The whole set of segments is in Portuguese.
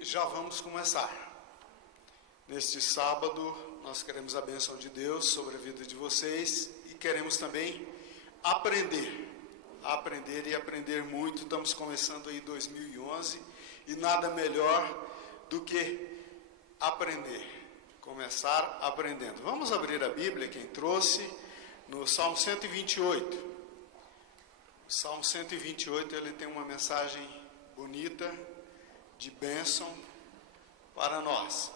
Já vamos começar. Neste sábado, nós queremos a bênção de Deus sobre a vida de vocês e queremos também aprender e aprender muito. Estamos começando aí 2011 e nada melhor do que começar aprendendo. Vamos abrir a Bíblia, quem trouxe, no Salmo 128. O Salmo 128, ele tem uma mensagem bonita, de bênção para nós.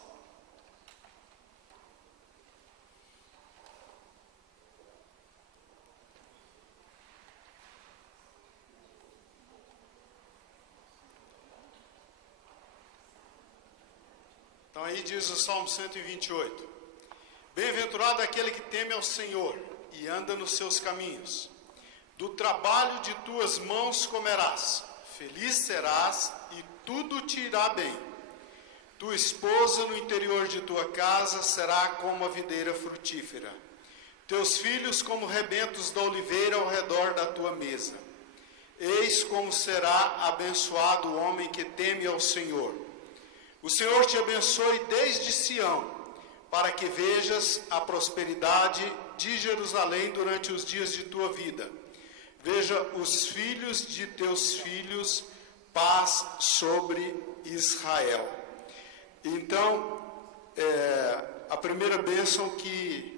Então aí diz o Salmo 128. Bem-aventurado aquele que teme ao Senhor e anda nos seus caminhos. Do trabalho de tuas mãos comerás, feliz serás e tudo te irá bem. Tua esposa no interior de tua casa será como a videira frutífera. Teus filhos como rebentos da oliveira ao redor da tua mesa. Eis como será abençoado o homem que teme ao Senhor. O Senhor te abençoe desde Sião, para que vejas a prosperidade de Jerusalém durante os dias de tua vida. Veja os filhos de teus filhos, paz sobre Israel. Então, a primeira bênção que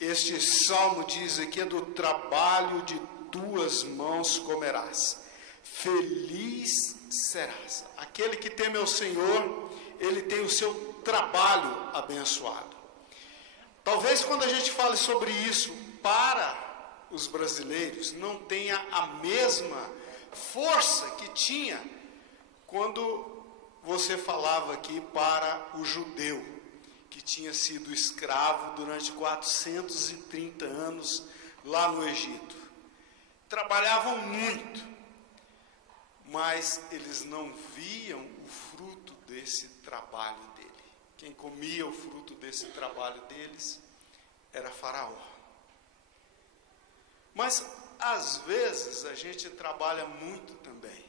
este salmo diz aqui é do trabalho de tuas mãos comerás. Feliz serás. Aquele que teme ao Senhor, ele tem o seu trabalho abençoado. Talvez quando a gente fale sobre isso para os brasileiros, não tenha a mesma força que tinha quando você falava aqui para o judeu, que tinha sido escravo durante 430 anos lá no Egito. Trabalhavam muito, mas eles não viam o fruto desse trabalho dele. Quem comia o fruto desse trabalho deles era Faraó. Mas, às vezes, a gente trabalha muito também,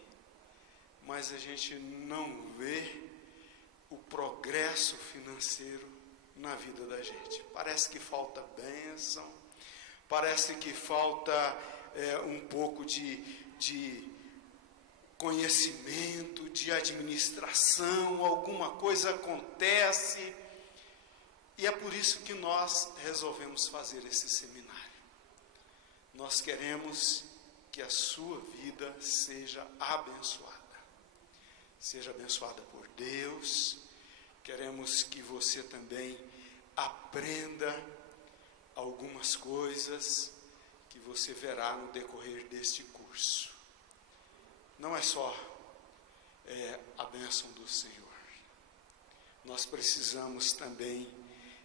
mas a gente não vê o progresso financeiro na vida da gente. Parece que falta bênção, parece que falta um pouco de conhecimento, de administração, alguma coisa acontece, e é por isso que nós resolvemos fazer esse seminário. Nós queremos que a sua vida seja abençoada por Deus. Queremos que você também aprenda algumas coisas que você verá no decorrer deste curso. Não é só a bênção do Senhor. Nós precisamos também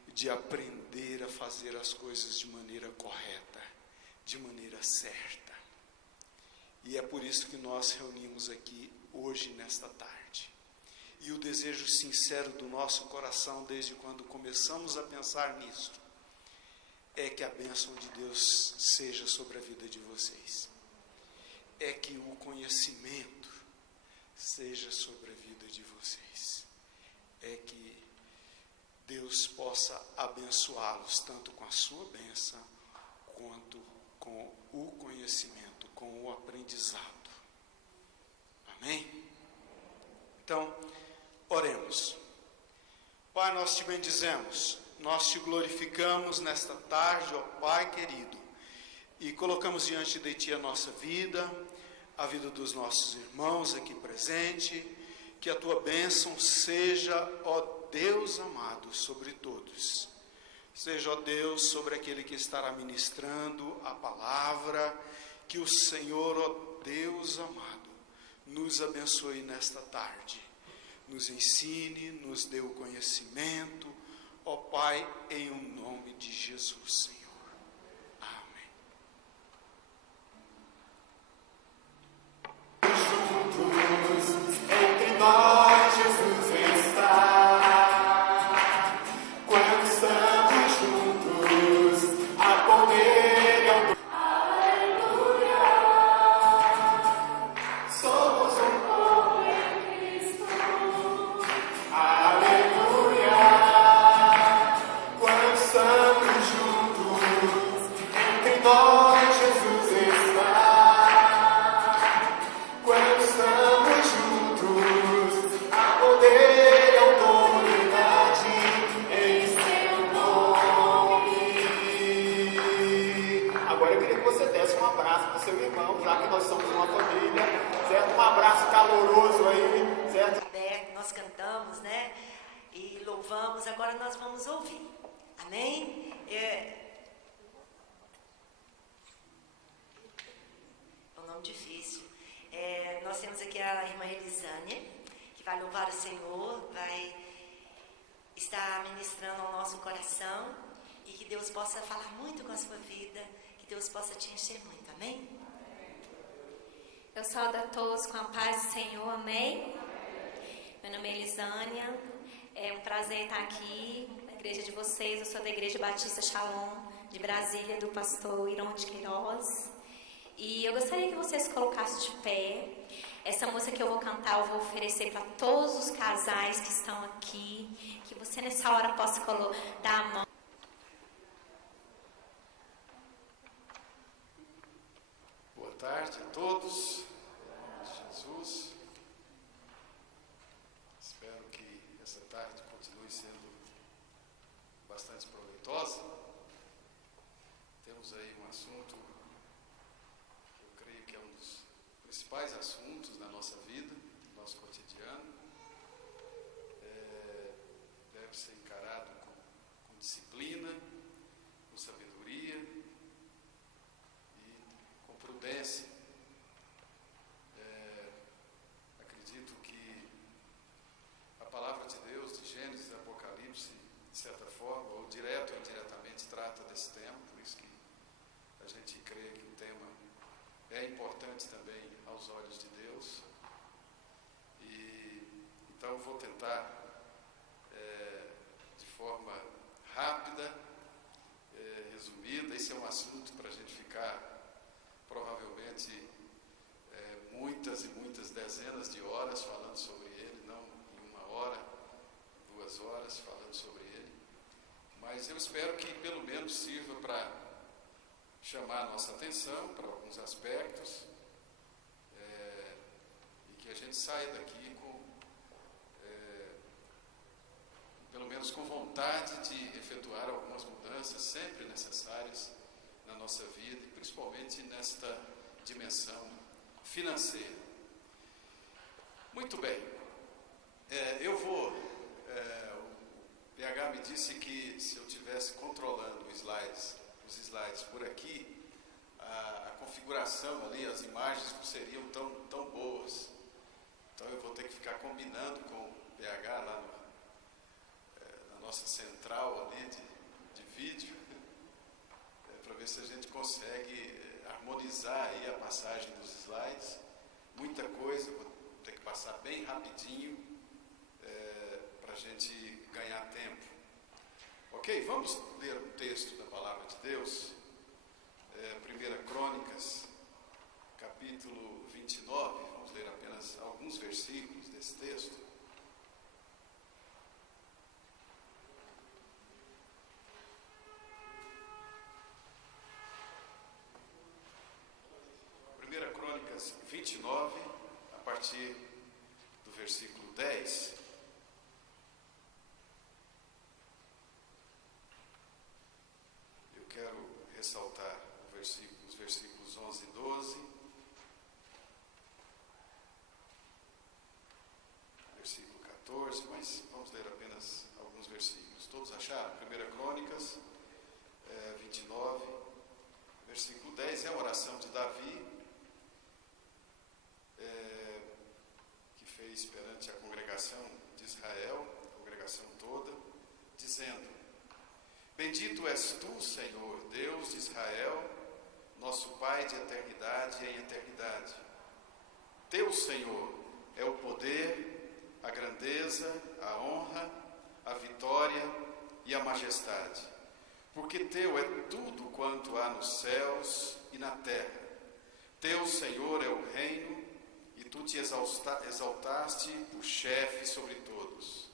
de aprender a fazer as coisas de maneira correta, de maneira certa. E é por isso que nós reunimos aqui hoje, nesta tarde. E o desejo sincero do nosso coração, desde quando começamos a pensar nisso, é que a bênção de Deus seja sobre a vida de vocês. É que o conhecimento seja sobre a vida de vocês. É que Deus possa abençoá-los, tanto com a sua bênção, quanto com o conhecimento, com o aprendizado. Amém? Então, oremos. Pai, nós te bendizemos, nós te glorificamos nesta tarde, ó Pai querido, e colocamos diante de Ti a nossa vida, a vida dos nossos irmãos aqui presente, que a Tua bênção seja, ó Deus amado, sobre todos. Seja, ó Deus, sobre aquele que estará ministrando a palavra, que o Senhor, ó Deus amado, nos abençoe nesta tarde, nos ensine, nos dê o conhecimento, ó Pai, em o nome de Jesus, Senhor. Amém. Juntos entre nós, Jesus está. Quando estamos juntos a comer ao Aleluia. Somos um povo em Cristo. amoroso aí, certo? Aberto, nós cantamos, né? E louvamos, agora nós vamos ouvir. Amém? É um nome difícil. Nós temos aqui a irmã Elisânia, que vai louvar o Senhor, vai estar ministrando ao nosso coração e que Deus possa falar muito com a sua vida, que Deus possa te encher muito. Amém? Eu saúdo a todos com a paz do Senhor, amém? Meu nome é Elisânia, é um prazer estar aqui na igreja de vocês. Eu sou da Igreja Batista Shalom, de Brasília, do pastor Irão de Queiroz. E eu gostaria que vocês colocassem de pé. Essa música que eu vou cantar, eu vou oferecer para todos os casais que estão aqui, que você nessa hora possa dar a mão. Boa tarde a todos, em nome de Jesus. Espero que essa tarde continue sendo bastante proveitosa. Temos aí um assunto que eu creio que é um dos principais assuntos da nossa vida, do nosso cotidiano. Deve ser encarado com disciplina, com sabedoria e com prudência. Acredito que a palavra de Deus, de Gênesis e Apocalipse, de certa forma, ou direto ou indiretamente, trata desse tema, por isso que a gente crê que o tema é importante também aos olhos de Deus. E então vou tentar, de forma rápida, resumida. Esse é um assunto para a gente ficar provavelmente muitas e muitas dezenas de horas falando sobre ele, não em 1 hora, 2 horas falando sobre ele, mas eu espero que pelo menos sirva para chamar a nossa atenção para alguns aspectos, e que a gente saia daqui pelo menos com vontade de efetuar algumas mudanças sempre necessárias na nossa vida, e principalmente nesta dimensão financeira. Muito bem, o PH me disse que se eu estivesse controlando os slides por aqui, a configuração ali, as imagens não seriam tão boas. Então eu vou ter que ficar combinando com o PH lá na nossa central ali de vídeo, para ver se a gente consegue harmonizar aí a passagem dos slides. Muita coisa, vou ter que passar bem rapidinho para a gente ganhar tempo. Ok? Vamos ler o texto da Palavra de Deus, 1 Crônicas, capítulo 29, vamos ler apenas alguns versículos desse texto. Crônicas 29, a partir do versículo 10. Eu quero ressaltar os versículos 11 e 12, versículo 14, mas vamos ler apenas alguns versículos. Todos acharam? 1 Crônicas 29, versículo 10, é a oração de Davi, que fez perante a congregação de Israel, a congregação toda, dizendo: Bendito és tu, Senhor, Deus de Israel, nosso Pai de eternidade em eternidade. Teu, Senhor, é o poder, a grandeza, a honra, a vitória e a majestade, porque teu é tudo quanto há nos céus e na terra. Teu, Senhor, é o reino, e tu te exaltaste por chefe sobre todos.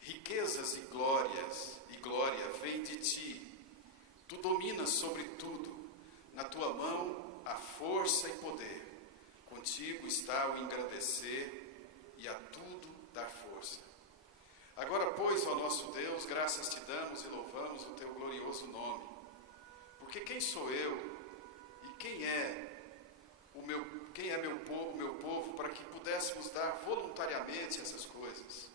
Riquezas e glória vêm de ti. Tu dominas sobre tudo. Na tua mão há força e poder. Contigo está o engrandecer e a tudo dar força. Agora, pois, ó nosso Deus, graças te damos e louvamos o teu glorioso nome. Porque quem sou eu e quem é quem é meu povo, para que pudéssemos dar voluntariamente essas coisas.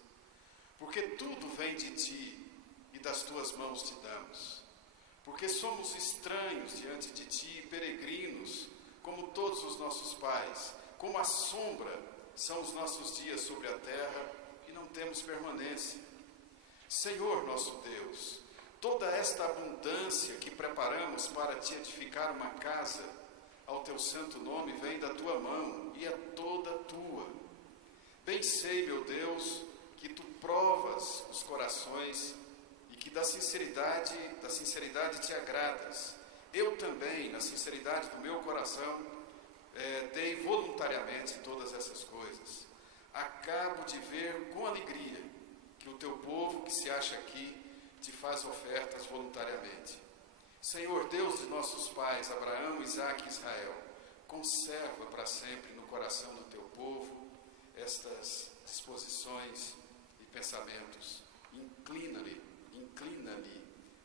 Porque tudo vem de ti e das tuas mãos te damos. Porque somos estranhos diante de ti, peregrinos, como todos os nossos pais. Como a sombra são os nossos dias sobre a terra e não temos permanência. Senhor nosso Deus, toda esta abundância que preparamos para te edificar uma casa ao teu santo nome vem da tua mão e é toda tua. Bem sei, meu Deus, que tu provas os corações e que da sinceridade te agradas. Eu também, na sinceridade do meu coração, dei voluntariamente todas essas coisas. Acabo de ver com alegria que o teu povo que se acha aqui te faz ofertas voluntariamente. Senhor, Deus de nossos pais, Abraão, Isaque e Israel, conserva para sempre no coração do teu povo estas disposições e pensamentos. Inclina-lhe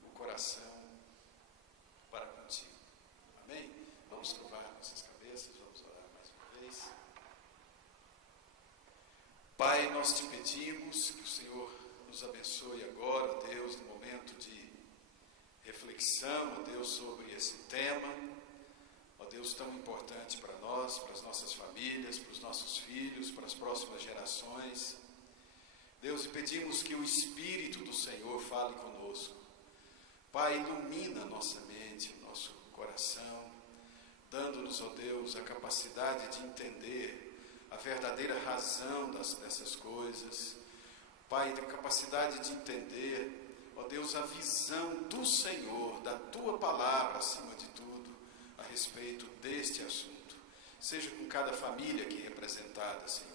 o coração para contigo. Amém? Vamos curvar nossas cabeças, vamos orar mais uma vez. Pai, nós te pedimos que o Senhor nos abençoe agora, ó Deus, no momento de reflexão, ó Deus, sobre esse tema, ó Deus, tão importante para nós, para as nossas famílias, para os nossos filhos, para as próximas gerações. Deus, e pedimos que o Espírito do Senhor fale conosco. Pai, ilumina a nossa mente, o nosso coração, dando-nos, ó Deus, a capacidade de entender a verdadeira razão dessas coisas. Pai, a capacidade de entender, ó Deus, a visão do Senhor, da Tua palavra, acima de tudo, a respeito deste assunto. Seja com cada família aqui representada, Senhor.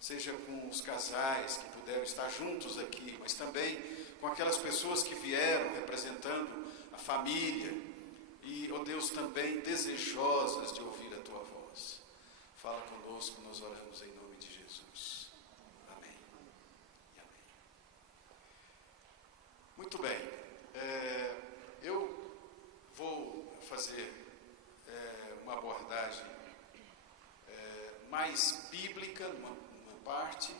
Seja com os casais que puderam estar juntos aqui, mas também com aquelas pessoas que vieram representando a família e, ó Deus, também desejosas de ouvir a Tua voz. Fala conosco, nós oramos em nome de Jesus. Amém. E amém. Muito bem. Eu vou fazer uma abordagem mais bíblica, numa parte.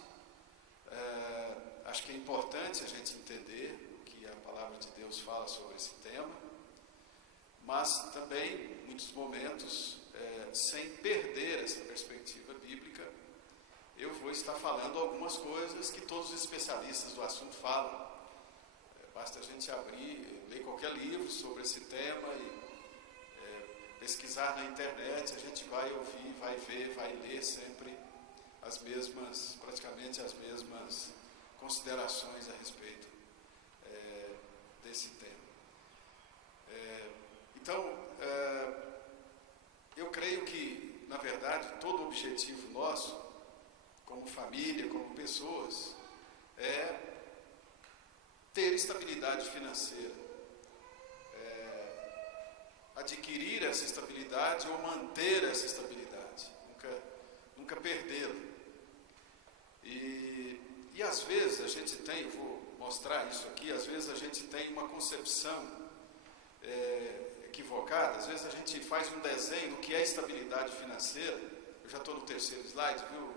Acho que é importante a gente entender o que a palavra de Deus fala sobre esse tema, mas também, em muitos momentos, sem perder essa perspectiva bíblica, eu vou estar falando algumas coisas que todos os especialistas do assunto falam. Basta a gente abrir, ler qualquer livro sobre esse tema e pesquisar na internet, a gente vai ouvir, vai ver, vai ler sempre praticamente as mesmas considerações a respeito desse tema. Então, eu creio que, na verdade, todo o objetivo nosso, como família, como pessoas, é ter estabilidade financeira, adquirir essa estabilidade ou manter essa estabilidade, nunca perdê-la. E às vezes a gente tem, eu vou mostrar isso aqui, às vezes a gente tem uma concepção equivocada, às vezes a gente faz um desenho do que é estabilidade financeira. Eu já estou no terceiro slide, viu?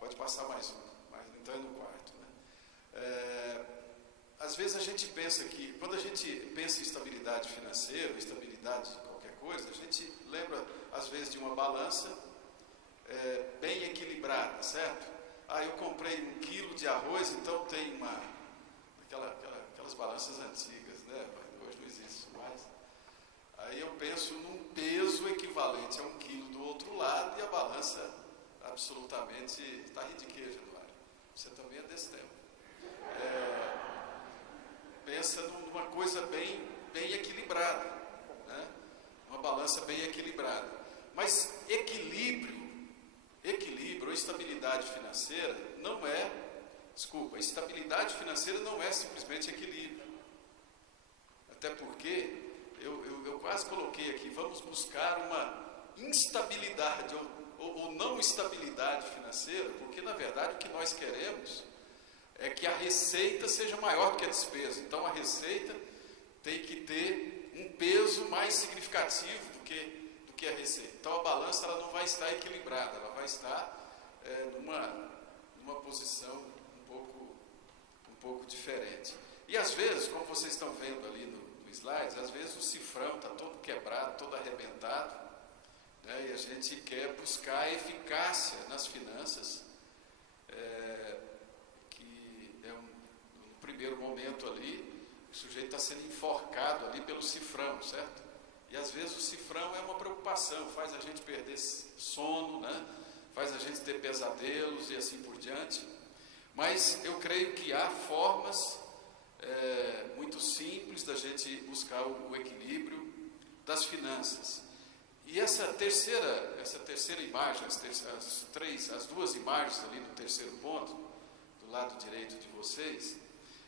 Pode passar mais um, mas entrando no quarto, né? Às vezes a gente pensa que, quando a gente pensa em estabilidade financeira, estabilidade de qualquer coisa, a gente lembra às vezes de uma balança bem equilibrada, certo? Eu comprei 1 quilo de arroz, então tem aquelas balanças antigas, né? Hoje não existe isso mais. Aí eu penso num peso equivalente a 1 quilo do outro lado e a balança absolutamente está ri de queijo, Eduardo. Você também é desse tempo. Pensa numa coisa bem equilibrada, né? Uma balança bem equilibrada. Mas equilíbrio ou estabilidade financeira não é, estabilidade financeira não é simplesmente equilíbrio. Até porque, eu quase coloquei aqui, vamos buscar uma instabilidade ou não estabilidade financeira, porque na verdade o que nós queremos é que a receita seja maior do que a despesa. Então a receita tem que ter um peso mais significativo do que a receita. Então a balança ela não vai estar equilibrada, ela vai estar numa posição um pouco diferente. E às vezes, como vocês estão vendo ali no slide, às vezes o cifrão está todo quebrado, todo arrebentado, né? E a gente quer buscar eficácia nas finanças, que no primeiro momento ali, o sujeito está sendo enforcado ali pelo cifrão, certo? E às vezes o cifrão é uma preocupação, faz a gente perder sono, né? Faz a gente ter pesadelos e assim por diante. Mas eu creio que há formas muito simples da gente buscar o equilíbrio das finanças. E essa terceira imagem, as duas imagens ali no terceiro ponto, do lado direito de vocês,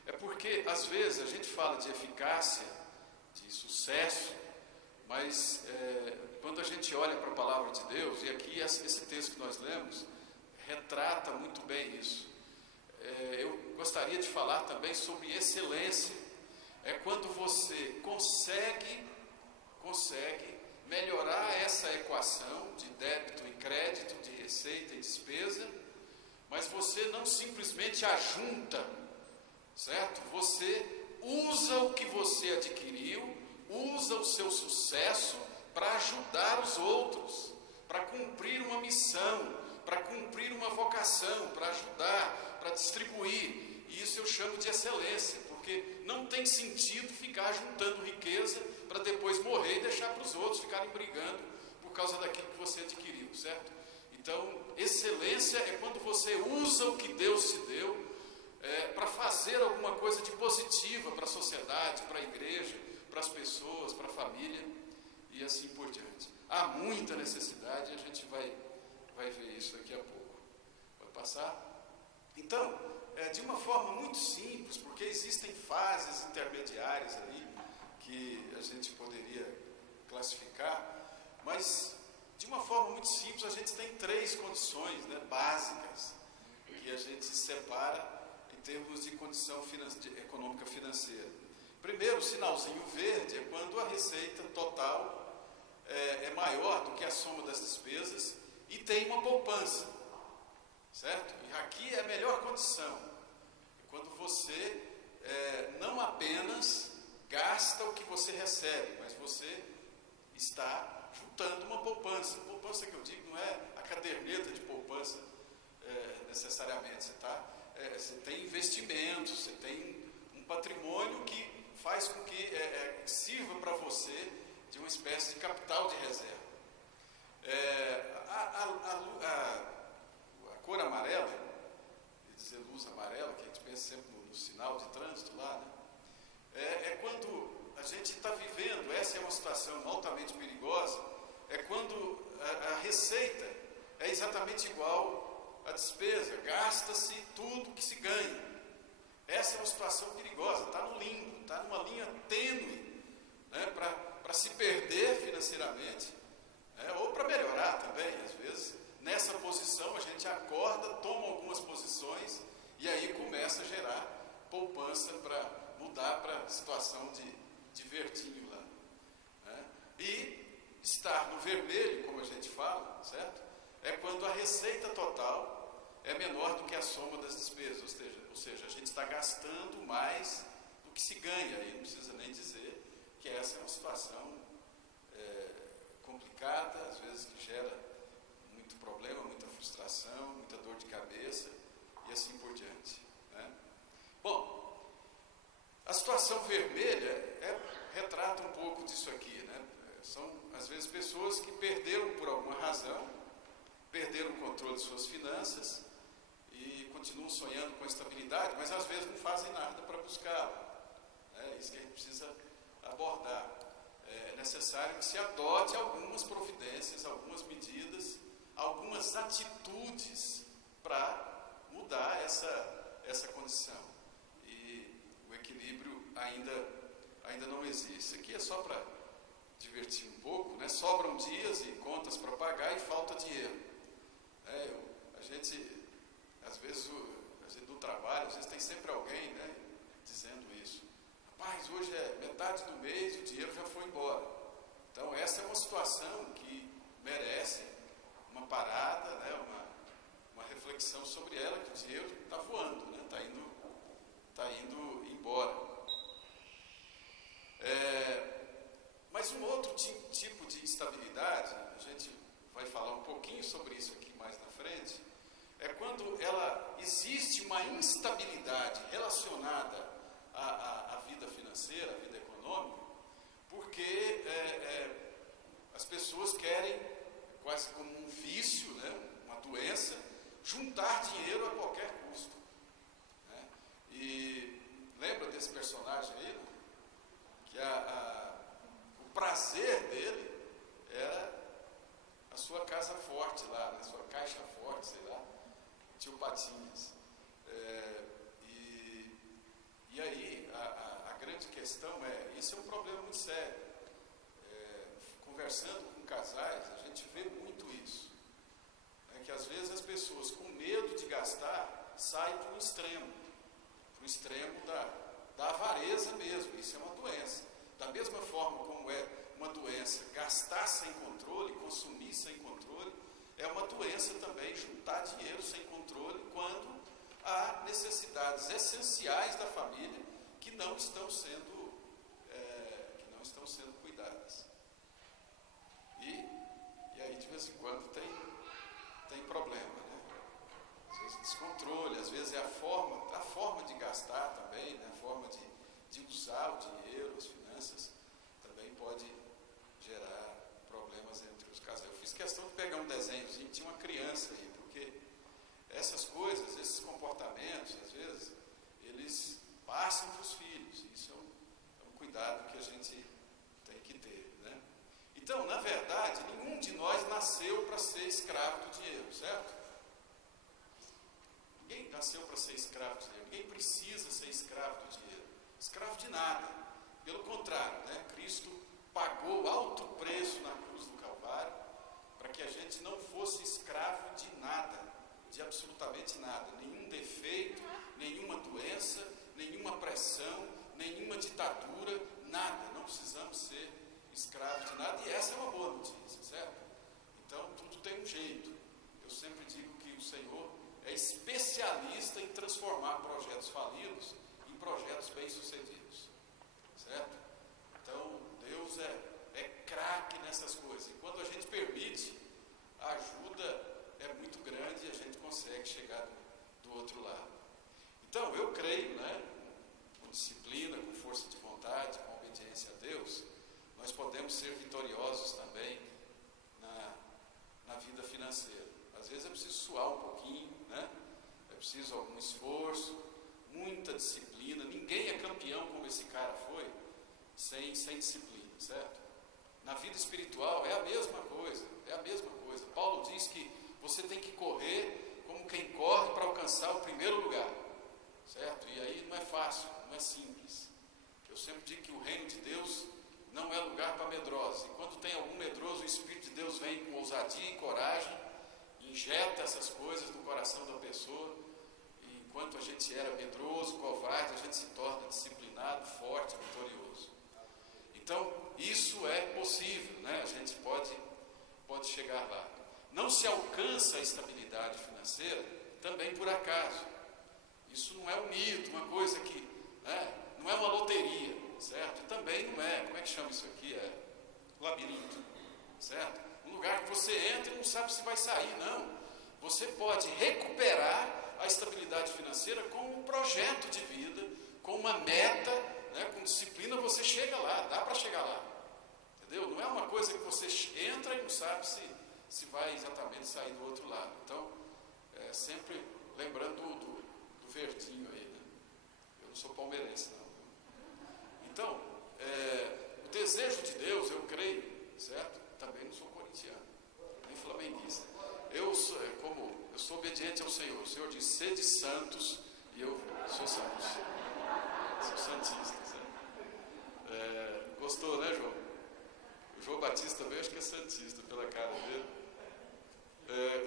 é porque às vezes a gente fala de eficácia, de sucesso, mas quando a gente olha para a palavra de Deus, e aqui esse texto que nós lemos retrata muito bem isso. Eu gostaria de falar também sobre excelência. É quando você consegue melhorar essa equação de débito e crédito, de receita e despesa, mas você não simplesmente ajunta, certo? Você usa o que você adquiriu, usa o seu sucesso para ajudar os outros, para cumprir uma missão, para cumprir uma vocação, para ajudar, para distribuir. E isso eu chamo de excelência, porque não tem sentido ficar juntando riqueza para depois morrer e deixar para os outros ficarem brigando por causa daquilo que você adquiriu, certo? Então, excelência é quando você usa o que Deus te deu para fazer alguma coisa de positiva para a sociedade, para a igreja, para as pessoas, para a família e assim por diante. Há muita necessidade, a gente vai ver isso daqui a pouco. Pode passar? Então, de uma forma muito simples, porque existem fases intermediárias ali que a gente poderia classificar, mas de uma forma muito simples a gente tem três condições, né, básicas que a gente separa em termos de condição econômica financeira. Primeiro, o sinalzinho verde é quando a receita total é maior do que a soma das despesas e tem uma poupança, certo? E aqui é a melhor condição, quando você não apenas gasta o que você recebe, mas você está juntando uma poupança. Poupança que eu digo não é a caderneta de poupança necessariamente, você tem investimentos, você tem um patrimônio que faz com que sirva para você de uma espécie de capital de reserva. A cor amarela, quer dizer, luz amarela, que a gente pensa sempre no sinal de trânsito lá, né? É quando a gente está vivendo, essa é uma situação altamente perigosa, é quando a receita é exatamente igual à despesa, gasta-se tudo que se ganha. Essa é uma situação perigosa, está no limbo, está numa linha tênue, né, para se perder financeiramente, ou para melhorar também. Às vezes, nessa posição, a gente acorda, toma algumas posições e aí começa a gerar poupança para mudar para a situação de verdinho lá, né? E estar no vermelho, como a gente fala, certo? É quando a receita total é menor do que a soma das despesas, ou seja, a gente está gastando mais do que se ganha, e não precisa nem dizer que essa é uma situação complicada, às vezes que gera muito problema, muita frustração, muita dor de cabeça e assim por diante, né? Bom, a situação vermelha retrata um pouco disso aqui, né? São, às vezes, pessoas que perderam por alguma razão, perderam o controle de suas finanças e continuam sonhando com estabilidade, mas às vezes não fazem nada para buscá-la. É isso que a gente precisa abordar. É necessário que se adote algumas providências, algumas medidas, algumas atitudes para mudar essa condição. E o equilíbrio ainda não existe. Isso aqui é só para divertir um pouco, né? Sobram dias e contas para pagar e falta dinheiro. A gente, às vezes, no trabalho, às vezes tem sempre alguém, né, dizendo isso. Rapaz, hoje é metade do mês, o dinheiro já foi embora. Então essa é uma situação que merece uma parada, né, uma reflexão sobre ela, que o dinheiro está voando, né, está indo embora. Mas um outro tipo de instabilidade, a gente vai falar um pouquinho sobre isso aqui mais na frente, é quando existe uma instabilidade relacionada à vida financeira, à vida econômica, porque as pessoas querem, quase como um vício, né, uma doença, juntar dinheiro a qualquer custo. Né? E lembra desse personagem aí? Né? Que o prazer dele era a sua casa forte lá, né? Sua caixa forte, sei lá, tio Patinhas. E aí a grande questão isso é um problema muito sério. Conversando com casais, a gente vê muito isso. Que às vezes as pessoas, com medo de gastar, saem para o extremo da avareza mesmo. Isso é uma doença. Da mesma forma como é uma doença gastar sem controle, consumir sem controle, é uma doença também juntar dinheiro sem controle quando há necessidades essenciais da família que não estão sendo cuidadas. E aí de vez em quando tem problema, né? Às vezes descontrole, às vezes é a forma de gastar também, né? A forma de usar o dinheiro, as finanças, também pode gerar problemas entre os casais. Eu fiz questão de pegar um desenhozinho, tinha uma criança aí, porque essas coisas, esses comportamentos, às vezes, eles passam para os filhos. Isso é um cuidado que a gente tem que ter, né? Então, na verdade, nenhum de nós nasceu para ser escravo do dinheiro, certo? Ninguém nasceu para ser escravo do dinheiro. Ninguém precisa ser escravo do dinheiro. Escravo de nada. Pelo contrário, né? Cristo pagou alto preço na cruz do Calvário para que a gente não fosse escravo de nada, de absolutamente nada. Nenhum defeito, nenhuma doença, nenhuma pressão, nenhuma ditadura, nada. Não precisamos ser escravos de nada, e essa é uma boa notícia, certo? Então, tudo tem um jeito. Eu sempre digo que o Senhor é especialista em transformar projetos falidos em projetos bem-sucedidos, certo? Então, Deus é craque nessas coisas, e quando a gente permite, a ajuda é muito grande e a gente consegue chegar do outro lado. Então, eu creio, né, com disciplina, com força de vontade, com obediência a Deus, nós podemos ser vitoriosos também na vida financeira. Às vezes é preciso suar um pouquinho, né? É preciso algum esforço, muita disciplina. Ninguém é campeão como esse cara foi sem disciplina, certo? Na vida espiritual é a mesma coisa, Paulo diz que você tem que correr como quem corre para alcançar o primeiro lugar, certo? E aí não é fácil, não é simples. Eu sempre digo que o reino de Deus não é lugar para medrosos. E quando tem algum medroso, o Espírito de Deus vem com ousadia e coragem, injeta essas coisas no coração da pessoa. E enquanto a gente era medroso, covarde, a gente se torna disciplinado, forte, vitorioso. Então, isso é possível, né? A gente pode chegar lá. Não se alcança a estabilidade financeira também por acaso. Isso não é um mito, uma coisa que, né, não é uma loteria, certo? E também não é, como é que chama isso aqui? É labirinto, certo? Um lugar que você entra e não sabe se vai sair, não. Você pode recuperar a estabilidade financeira com um projeto de vida, com uma meta, né, com disciplina, você chega lá, dá para chegar lá. Entendeu? Não é uma coisa que você entra e não sabe se vai exatamente sair do outro lado. Então, sempre lembrando do verdinho aí, né? Eu não sou palmeirense, não. Então, o desejo de Deus, eu creio, certo? Também não sou corintiano, nem flamenguista. Eu sou obediente ao Senhor. O Senhor diz, sede santos, e eu sou santos. Sou santista, certo? Gostou, né, João? O João Batista também acho que é santista, pela cara dele.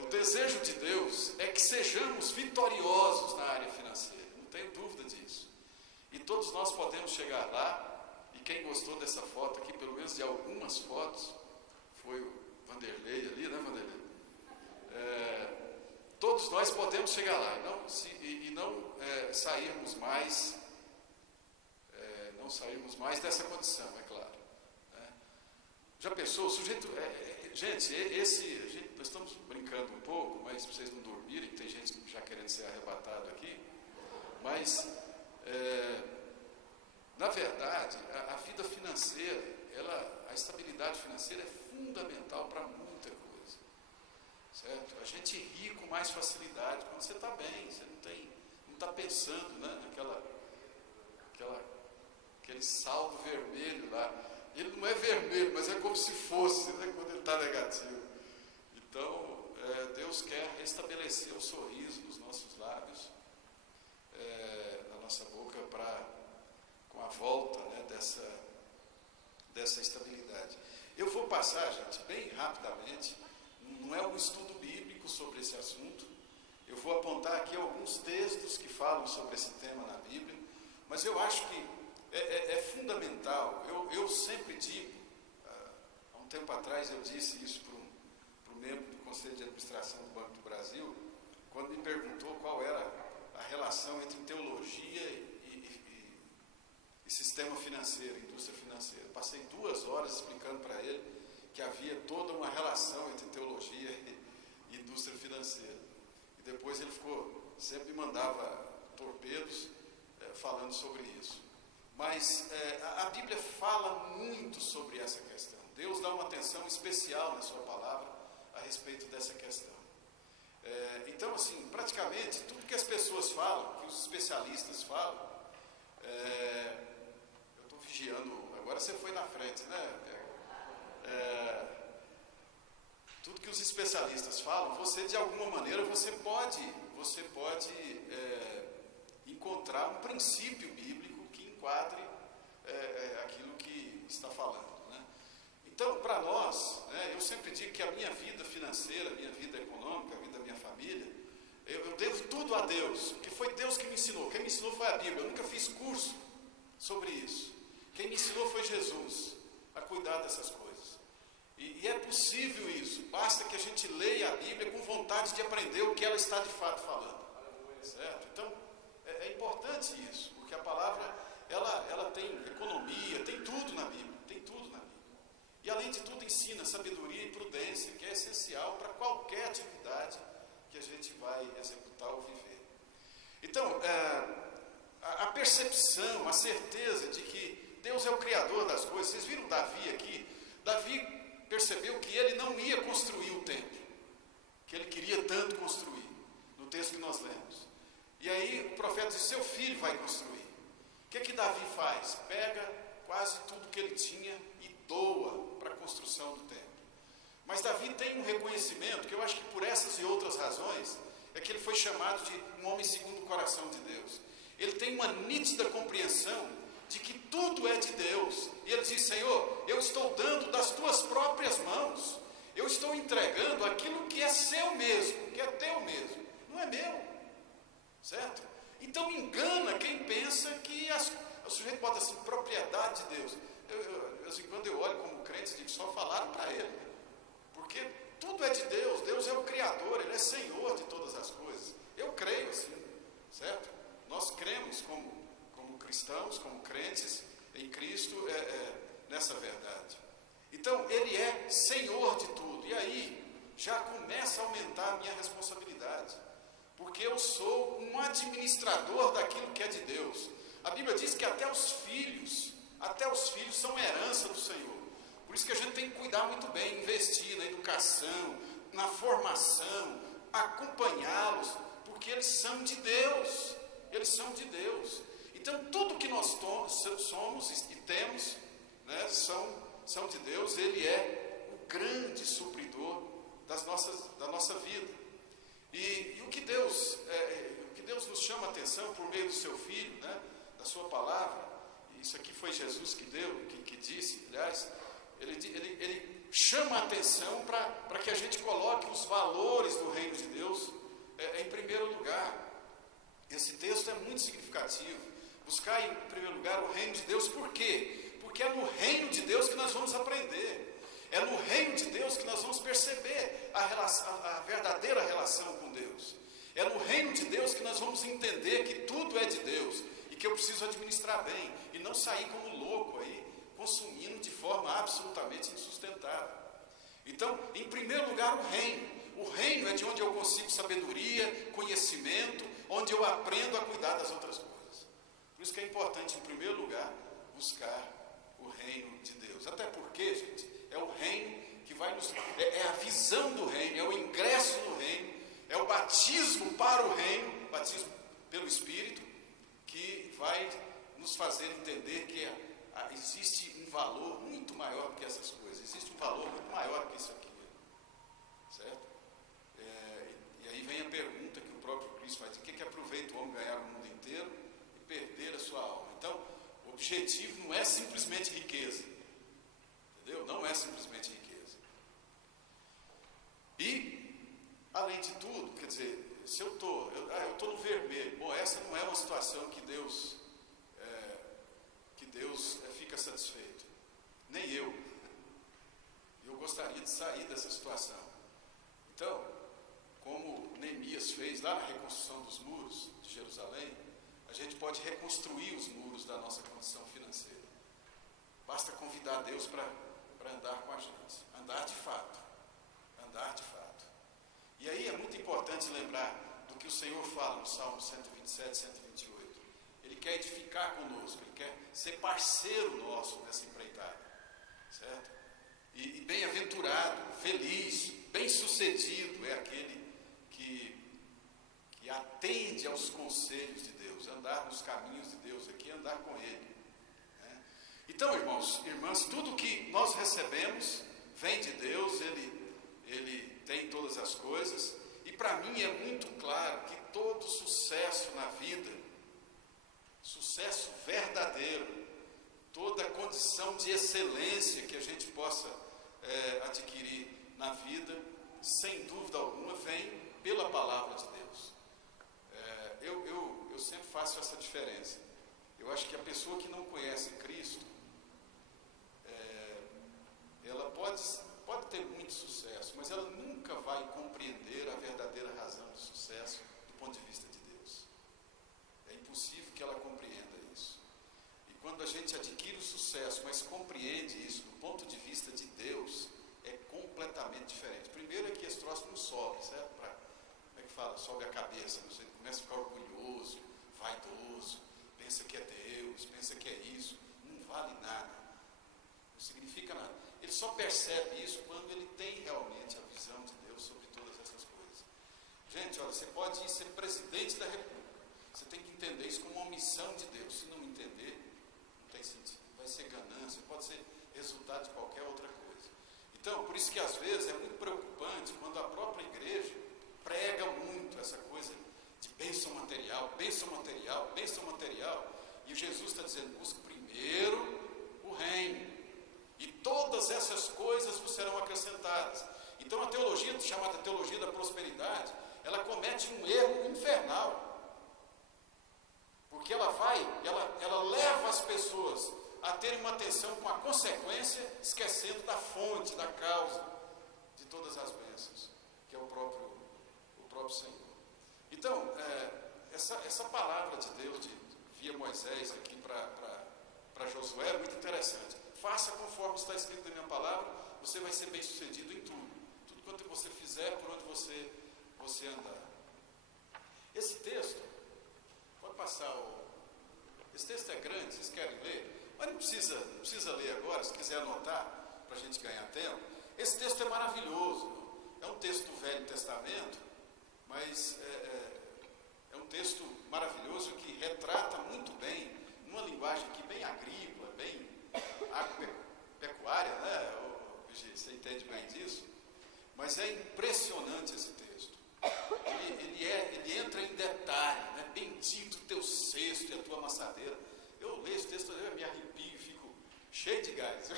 O desejo de Deus é que sejamos vitoriosos na área financeira, não tenho dúvida disso. E todos nós podemos chegar lá de algumas fotos, foi o Vanderlei ali, né, Vanderlei? Todos nós podemos chegar lá, não sairmos mais dessa condição, é claro. Né? Já pensou, o sujeito... nós estamos brincando um pouco, mas para vocês não dormirem, tem gente já querendo ser arrebatado aqui, mas, na verdade, a vida financeira, a estabilidade financeira é fundamental para muita coisa, certo? A gente ri com mais facilidade quando você está bem, você não está pensando, né, aquele saldo vermelho lá. Ele não é vermelho, mas é como se fosse, né, quando ele está negativo. Então, Deus quer restabelecer o sorriso nos nossos lábios, na nossa boca, com a volta, né, dessa estabilidade. Eu vou passar, gente, bem rapidamente, não é um estudo bíblico sobre esse assunto, eu vou apontar aqui alguns textos que falam sobre esse tema na Bíblia, mas eu acho que é fundamental. Eu sempre digo, há um tempo atrás eu disse isso para um membro do Conselho de Administração do Banco do Brasil, quando me perguntou qual era a relação entre teologia e sistema financeiro, indústria financeira. Passei 2 horas explicando para ele que havia toda uma relação entre teologia e indústria financeira. E depois ele sempre me mandava torpedos falando sobre isso. Mas a Bíblia fala muito sobre essa questão. Deus dá uma atenção especial na sua palavra a respeito dessa questão. Então, assim, praticamente, tudo que as pessoas falam, que os especialistas falam, eu estou vigiando, agora você foi na frente, né? Tudo que os especialistas falam, você, de alguma maneira, você pode encontrar um princípio bíblico que enquadre aquilo que está falando, né? Então, para nós, né, eu sempre digo que a minha vida financeira, a minha vida econômica, a vida da minha família, eu devo tudo a Deus, porque foi Deus que me ensinou. Quem me ensinou foi a Bíblia. Eu nunca fiz curso sobre isso. Quem me ensinou foi Jesus a cuidar dessas coisas. E é possível isso, basta que a gente leia a Bíblia com vontade de aprender o que ela está de fato falando, certo? Então, é importante isso, porque a palavra, ela tem economia, tem tudo na Bíblia, e além de tudo ensina sabedoria e prudência, que é essencial para qualquer atividade que a gente vai executar ou viver. Então, a percepção, a certeza de que Deus é o Criador das coisas. Vocês viram Davi aqui? Davi percebeu que ele não ia construir o templo, que ele queria tanto construir, no texto que nós lemos. E aí o profeta diz, seu filho vai construir. O que Davi faz? Pega quase tudo que ele tinha e doa para a construção do templo. Mas Davi tem um reconhecimento, que eu acho que por essas e outras razões, é que ele foi chamado de um homem segundo o coração de Deus. Ele tem uma nítida compreensão de que tudo é de Deus. E ele diz, Senhor, eu estou dando das tuas próprias mãos. Eu estou entregando aquilo que é seu mesmo, que é teu mesmo. Não é meu. Certo? Então engana quem pensa que o sujeito bota assim, propriedade de Deus. De vez em quando eu olho como crente e digo, só falaram para ele. Porque tudo é de Deus. Deus é o Criador, Ele é Senhor de todas as coisas. Eu creio assim, certo? Nós cremos como cristãos, como crentes em Cristo, nessa verdade. Então, Ele é Senhor de tudo. E aí, já começa a aumentar a minha responsabilidade. Porque eu sou um administrador daquilo que é de Deus. A Bíblia diz que até os filhos são herança do Senhor. Por isso que a gente tem que cuidar muito bem, investir na educação, na formação, acompanhá-los, porque eles são de Deus. Eles são de Deus. Então, tudo que nós somos e temos, né, são de Deus. Ele é o grande supridor da nossa vida. E o que Deus nos chama a atenção por meio do seu Filho, né, da sua palavra, isso aqui foi Jesus que disse, aliás, ele chama a atenção para que a gente coloque os valores do reino de Deus em primeiro lugar. Esse texto é muito significativo. Buscar em primeiro lugar o reino de Deus, por quê? Porque é no reino de Deus que nós vamos aprender. É no reino de Deus que nós vamos perceber a verdadeira relação com Deus. É no reino de Deus que nós vamos entender que tudo é de Deus e que eu preciso administrar bem e não sair como louco aí, consumindo de forma absolutamente insustentável. Então, em primeiro lugar, o reino. O reino é de onde eu consigo sabedoria, conhecimento, onde eu aprendo a cuidar das outras coisas. Por isso que é importante, em primeiro lugar, buscar o reino de Deus. Até porque, gente, é o reino que vai nos... É a visão do reino, é o ingresso no reino, é o batismo para o reino, batismo pelo Espírito, que vai nos fazer entender que existe um valor muito maior do que essas coisas. Existe um valor muito maior que isso aqui. Certo? E aí vem a pergunta que o próprio Cristo faz: o que aproveita o homem ganhar o mundo inteiro e perder a sua alma? Então, o objetivo não é simplesmente riqueza. Entendeu? Não é simplesmente riqueza. E, além de tudo, quer dizer, se eu estou no vermelho, bom, essa não é uma situação que Deus fica satisfeito. Nem eu. Eu gostaria de sair dessa situação. Então, como Neemias fez lá na reconstrução dos muros de Jerusalém, a gente pode reconstruir os muros da nossa condição financeira. Basta convidar Deus para andar com a gente. Andar de fato. Andar de fato. E aí é muito importante lembrar do que o Senhor fala no Salmo 127, 128. Ele quer edificar conosco, Ele quer ser parceiro nosso nessa empreitada. Certo? E bem-aventurado, feliz, bem-sucedido é aquele que atende aos conselhos de Deus. Andar nos caminhos de Deus aqui, andar com Ele. Né? Então, irmãos, irmãs, tudo que nós recebemos vem de Deus, Ele tem todas as coisas. E para mim é muito claro que todo sucesso na vida, sucesso verdadeiro, toda condição de excelência que a gente possa adquirir na vida, sem dúvida alguma, vem pela palavra de Deus. Eu sempre faço essa diferença. Eu acho que a pessoa que não conhece Cristo, ela pode ter muito sucesso, mas ela nunca vai compreender a verdadeira razão do sucesso do ponto de vista de Deus. É impossível que ela compreenda isso. E quando a gente adquire o sucesso, mas compreende isso do ponto de vista de Deus, é completamente diferente. Primeiro é que esse troço não sobe, certo? Como é que fala? Sobe a cabeça, você começa a ficar orgulhoso, vaidoso, pensa que é Deus, pensa que é isso, não vale nada, não significa nada. Ele só percebe isso quando ele tem realmente a visão de Deus sobre todas essas coisas. Gente, olha, você pode ser presidente da República, você tem que entender isso como uma missão de Deus. Se não entender, não tem sentido, vai ser ganância, pode ser resultado de qualquer outra coisa. Então, por isso que às vezes é muito preocupante quando a própria igreja prega muito essa coisa de bênção material, bênção material, bênção material, e Jesus está dizendo: busque primeiro o reino, e todas essas coisas vos serão acrescentadas. Então a teologia, chamada teologia da prosperidade, ela comete um erro infernal, porque ela leva as pessoas a terem uma atenção com a consequência, esquecendo da fonte, da causa de todas as bênçãos, que é o próprio Senhor. Então, essa palavra de Deus via Moisés aqui para Josué é muito interessante. Faça conforme está escrito na minha palavra, você vai ser bem sucedido em tudo. Tudo quanto você fizer, por onde você andar. Esse texto, pode passar esse texto é grande, vocês querem ler? Mas não precisa ler agora, se quiser anotar, para a gente ganhar tempo. Esse texto é maravilhoso. É um texto do Velho Testamento, mas é um texto maravilhoso que retrata muito bem, numa linguagem aqui bem agrícola, bem agropecuária, né? Você entende bem disso? Mas é impressionante esse texto. Ele entra em detalhe, né? Bendito o teu cesto e a tua amassadeira. Eu leio esse texto, eu me arrepio e fico cheio de gás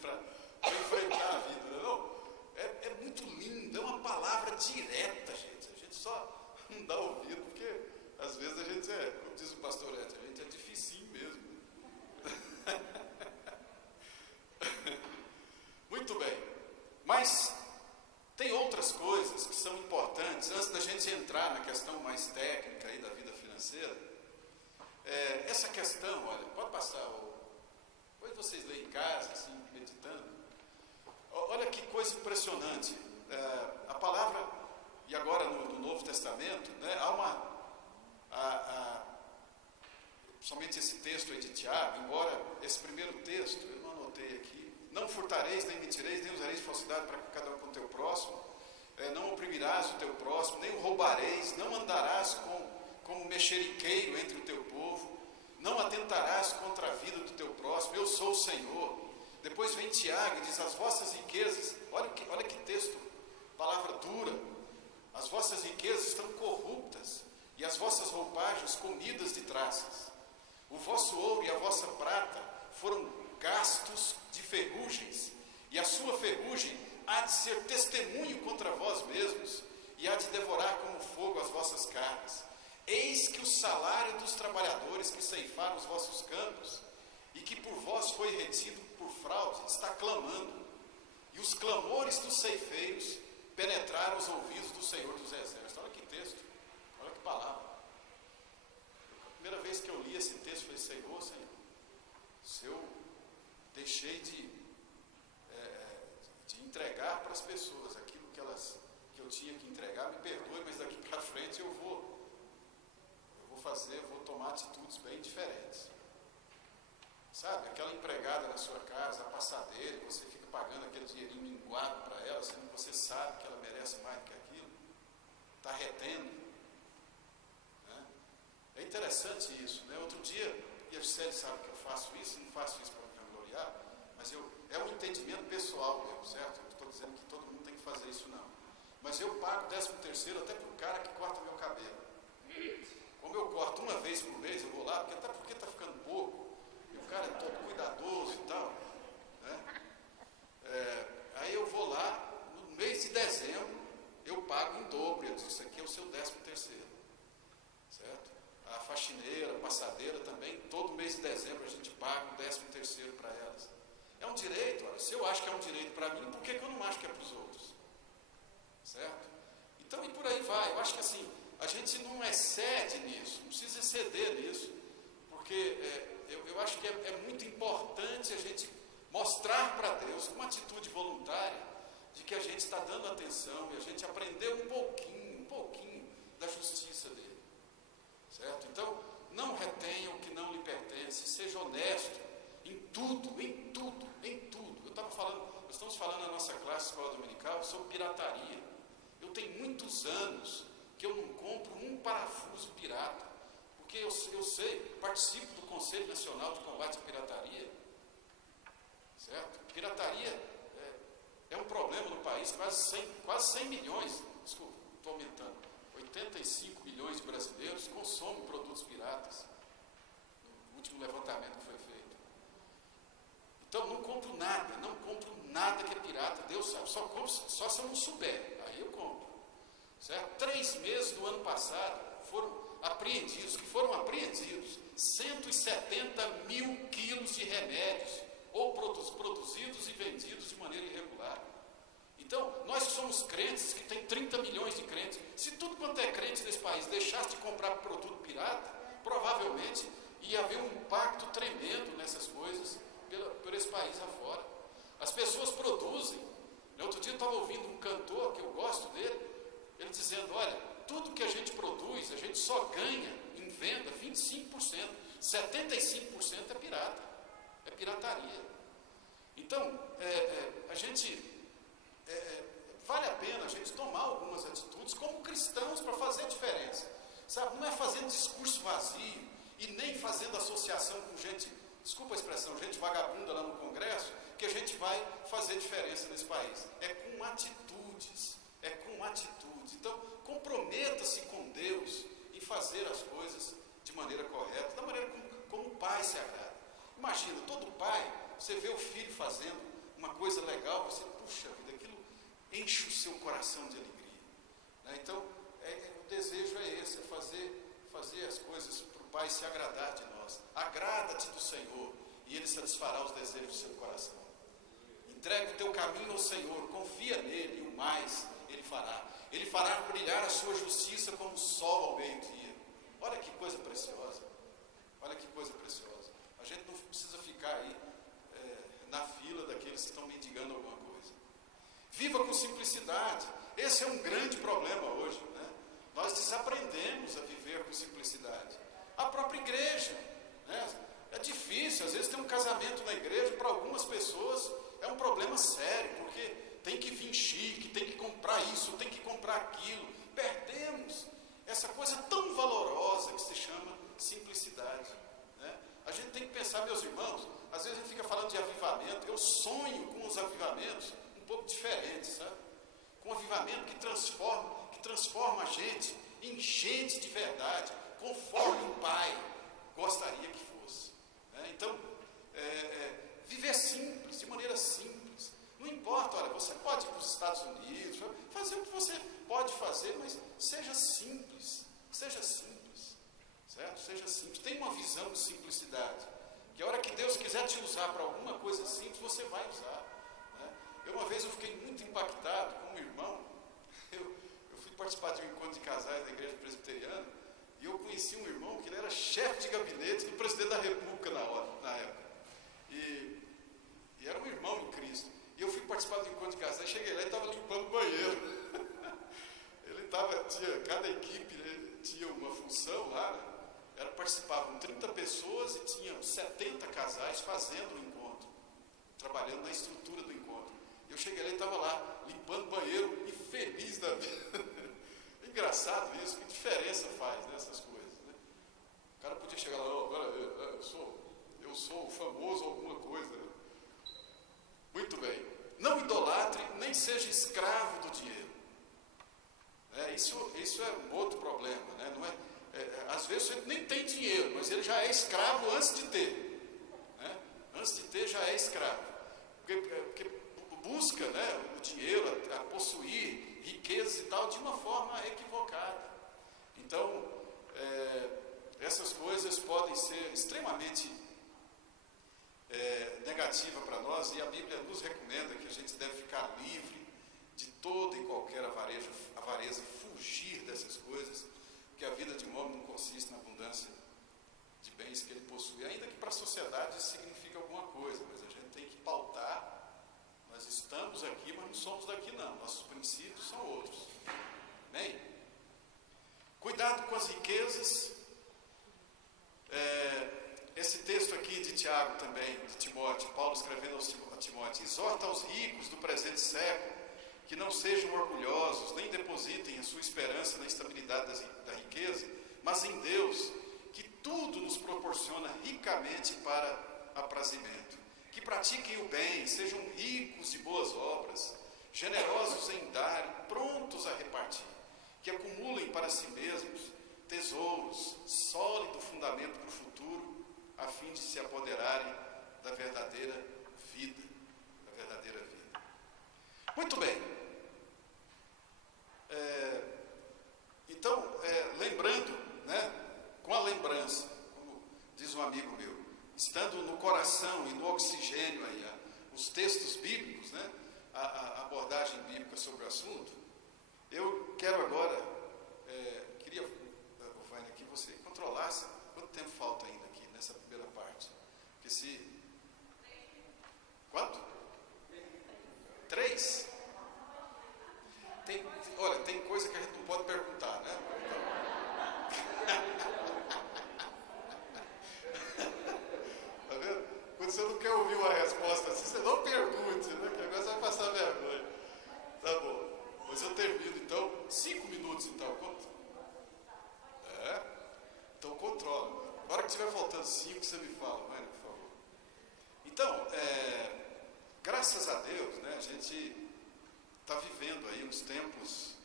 para enfrentar a vida, não? É muito lindo, é uma palavra direta, gente. A gente só não dá ouvido, porque às vezes a gente como diz o pastor Ed, a gente é dificinho mesmo. essa questão, olha, pode passar, depois vocês leem em casa, assim, meditando. Olha que coisa impressionante. A palavra, e agora no Novo Testamento, né, somente esse texto aí de Tiago, embora esse primeiro texto, eu não anotei aqui, não furtareis, nem mentireis, nem usareis falsidade para cada um com o teu próximo, não oprimirás o teu próximo, nem o roubareis, não andarás como mexeriqueiro entre o teu povo, não atentarás contra a vida do teu próximo, eu sou o Senhor. Depois vem Tiago e diz, as vossas riquezas, olha que texto, palavra dura, as vossas riquezas estão corruptas, e as vossas roupagens comidas de traças. O vosso ouro e a vossa prata foram gastos de ferrugens, e a sua ferrugem há de ser testemunho contra vós mesmos, e há de devorar como fogo as vossas carnes. Eis que o salário dos trabalhadores que ceifaram os vossos campos, e que por vós foi retido por fraude, está clamando. E os clamores dos ceifeiros penetraram os ouvidos do Senhor dos Exércitos. Olha que texto, olha que palavra. A primeira vez que eu li esse texto, eu falei, Senhor, se eu deixei de entregar para as pessoas aquilo que eu tinha que entregar, me perdoe, mas daqui para frente eu vou tomar atitudes bem diferentes. Sabe, aquela empregada na sua casa, a passadeira, você fica pagando aquele dinheirinho minguado para ela, sendo que você sabe que ela merece mais do que aquilo, está retendo. Né? É interessante isso, né? Outro dia, e a Gisele sabe que eu faço isso, não faço isso para me vangloriar, mas é um entendimento pessoal meu, certo? Eu não estou dizendo que todo mundo tem que fazer isso, não. Mas eu pago 13º até para o cara que corta meu cabelo. Como eu corto uma vez por mês, eu vou lá, até porque está ficando pouco, e o cara é todo cuidadoso e tal, né? Aí eu vou lá, no mês de dezembro, eu pago em dobro, eu digo, isso aqui é o seu 13º, certo? A faxineira, a passadeira também, todo mês de dezembro a gente paga o 13º para elas. É um direito, olha, se eu acho que é um direito para mim, por que eu não acho que é para os outros? Certo? Então, e por aí vai, eu acho que assim, a gente não excede nisso, não precisa exceder nisso, porque eu acho que é muito importante a gente mostrar para Deus, com uma atitude voluntária, de que a gente está dando atenção e a gente aprendeu um pouquinho da justiça dele, certo? Então, não retenha o que não lhe pertence, seja honesto em tudo. Nós estamos falando na nossa classe escola dominical sobre pirataria. Eu tenho muitos anos que eu não compro um parafuso pirata, porque eu sei, participo do Conselho Nacional de Combate à Pirataria, certo? Pirataria é um problema no país, quase 100 milhões, desculpa, estou aumentando, 85 milhões de brasileiros consomem produtos piratas, no último levantamento que foi feito. Então, não compro nada que é pirata, Deus sabe, só compro, só se eu não souber, aí eu compro. Certo? 3 meses do ano passado foram apreendidos 170 mil quilos de remédios, ou produzidos e vendidos de maneira irregular. Então, nós que somos crentes, que tem 30 milhões de crentes, se tudo quanto é crente nesse país deixasse de comprar produto pirata, provavelmente ia haver um impacto tremendo nessas coisas por esse país afora. As pessoas produzem. Outro dia eu estava ouvindo um cantor, que eu gosto dele, ele dizendo, olha, tudo que a gente produz, a gente só ganha em venda 25%, 75% é pirata, é pirataria. Então, vale a pena a gente tomar algumas atitudes como cristãos para fazer diferença, sabe? Não é fazendo discurso vazio e nem fazendo associação com gente, desculpa a expressão, gente vagabunda lá no Congresso, que a gente vai fazer diferença nesse país. É com atitudes. Então, comprometa-se com Deus em fazer as coisas de maneira correta, da maneira como o pai se agrada. Imagina, todo pai, você vê o filho fazendo uma coisa legal, você, puxa vida, aquilo enche o seu coração de alegria. Né? Então, o desejo é esse, é fazer as coisas para o pai se agradar de nós. Agrada-te do Senhor e Ele satisfará os desejos do seu coração. Entrega o teu caminho ao Senhor, confia nele e o mais Ele fará. Ele fará brilhar a sua justiça como o sol ao meio-dia. Olha que coisa preciosa. com simplicidade. Esse é um grande problema hoje, né? Nós desaprendemos a viver com simplicidade. A própria igreja, né? É difícil, às vezes tem um casamento na igreja, para algumas pessoas é um problema sério, porque tem que vir chique, tem que comprar isso, tem que comprar aquilo. Perdemos essa coisa tão valorosa que se chama simplicidade, né? A gente tem que pensar, meus irmãos, às vezes a gente fica falando de avivamento, eu sonho com os avivamentos um pouco diferentes, sabe? Com um avivamento que transforma a gente em gente de verdade, conforme o Pai gostaria que fosse, né? Então, viver simples, de maneira simples. Não importa, olha, você pode ir para os Estados Unidos, fazer o que você pode fazer, mas seja simples, certo? Seja simples. Tenha uma visão de simplicidade, que a hora que Deus quiser te usar para alguma coisa simples, você vai usar, né? Uma vez eu fiquei muito impactado com um irmão. Eu fui participar de um encontro de casais da igreja presbiteriana, e eu conheci um irmão que ele era chefe de gabinete do presidente da República na época, e era um irmão em Cristo. E eu fui participar do encontro de casais, cheguei lá e estava limpando o banheiro. Cada equipe, né, tinha uma função lá, né? Participavam 30 pessoas e tinham 70 casais fazendo o encontro, trabalhando na estrutura do encontro. Eu cheguei lá e estava lá, limpando o banheiro e feliz da vida. Engraçado isso, que diferença faz nessas coisas, né? O cara podia chegar lá, agora eu sou o famoso alguma coisa, né? Muito bem. Não idolatre, nem seja escravo do dinheiro. Isso é um outro problema, né? Não às vezes ele nem tem dinheiro, mas ele já é escravo antes de ter, né? Antes de ter já é escravo, porque busca, né, o dinheiro, a possuir riquezas e tal, de uma forma equivocada. Então, essas coisas podem ser extremamente negativas para nós, e a Bíblia nos recomenda que a gente deve ficar livre de toda e qualquer avareza, fugir dessas coisas, porque a vida de um homem não consiste na abundância de bens que ele possui, ainda que para a sociedade isso significa alguma coisa, mas a gente tem que pautar. Nós estamos aqui, mas não somos daqui não, nossos princípios são outros. Amém? Cuidado com as riquezas. Esse texto aqui de Tiago também, de Timóteo, Paulo escrevendo a Timóteo: exorta aos ricos do presente século que não sejam orgulhosos, nem depositem a sua esperança na estabilidade da riqueza, mas em Deus, que tudo nos proporciona ricamente para aprazimento. Que pratiquem o bem, sejam ricos de boas obras, generosos em dar e prontos a repartir. Que acumulem para si mesmos tesouros, sólido fundamento para o futuro, a fim de se apoderarem da verdadeira vida. Muito bem. Então, lembrando, né, com a lembrança, como diz um amigo meu, estando no coração e no oxigênio aí, os textos bíblicos, né, a abordagem bíblica sobre o assunto, eu quero agora, queria, Vaina, que você controlasse quanto tempo falta ainda aqui nessa primeira parte. Porque se... Quanto? 3? Olha, tem coisa que a gente não pode perguntar, né? Tá vendo? Quando você não quer ouvir uma resposta assim, você não pergunte, né? Que agora você vai passar vergonha. Tá bom. Mas eu termino, então, 5 minutos, então. Quanto? Então controla. Na hora que estiver faltando 5, você me fala, mãe, por favor. Então, graças a Deus, né, a gente está vivendo aí uns tempos,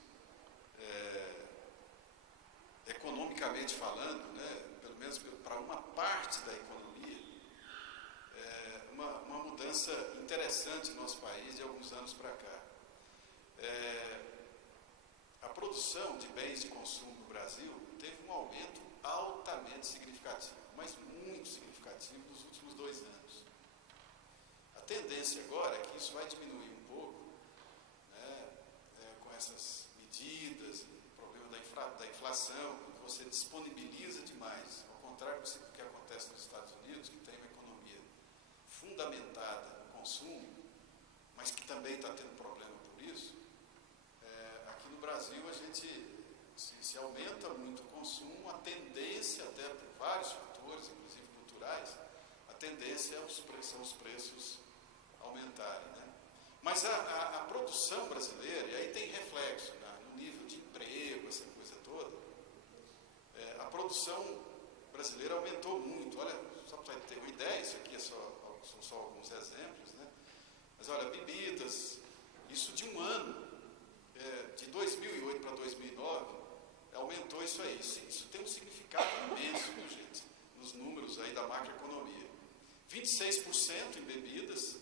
economicamente falando, né, pelo menos para uma parte da economia, uma mudança interessante no nosso país de alguns anos para cá. A produção de bens de consumo no Brasil teve um aumento altamente significativo, mas muito significativo nos últimos 2 anos. A tendência agora é que isso vai diminuir um pouco, né, com essas medidas, o problema da inflação, quando você disponibiliza demais, ao contrário do que acontece nos Estados Unidos, que tem uma economia fundamentada no consumo, mas que também está tendo problema por isso. se aumenta muito o consumo, a tendência, até por vários fatores, inclusive culturais, a tendência são os preços aumentarem, né? Mas a produção brasileira, e aí tem reflexo no nível de emprego, essa coisa toda, a produção brasileira aumentou muito. Olha, só para ter uma ideia, isso aqui são só alguns exemplos, né? Mas olha, bebidas, isso de um ano, de 2008 para 2009, aumentou isso aí. Isso tem um significado imenso, viu, gente? Nos números aí da macroeconomia. 26% em bebidas,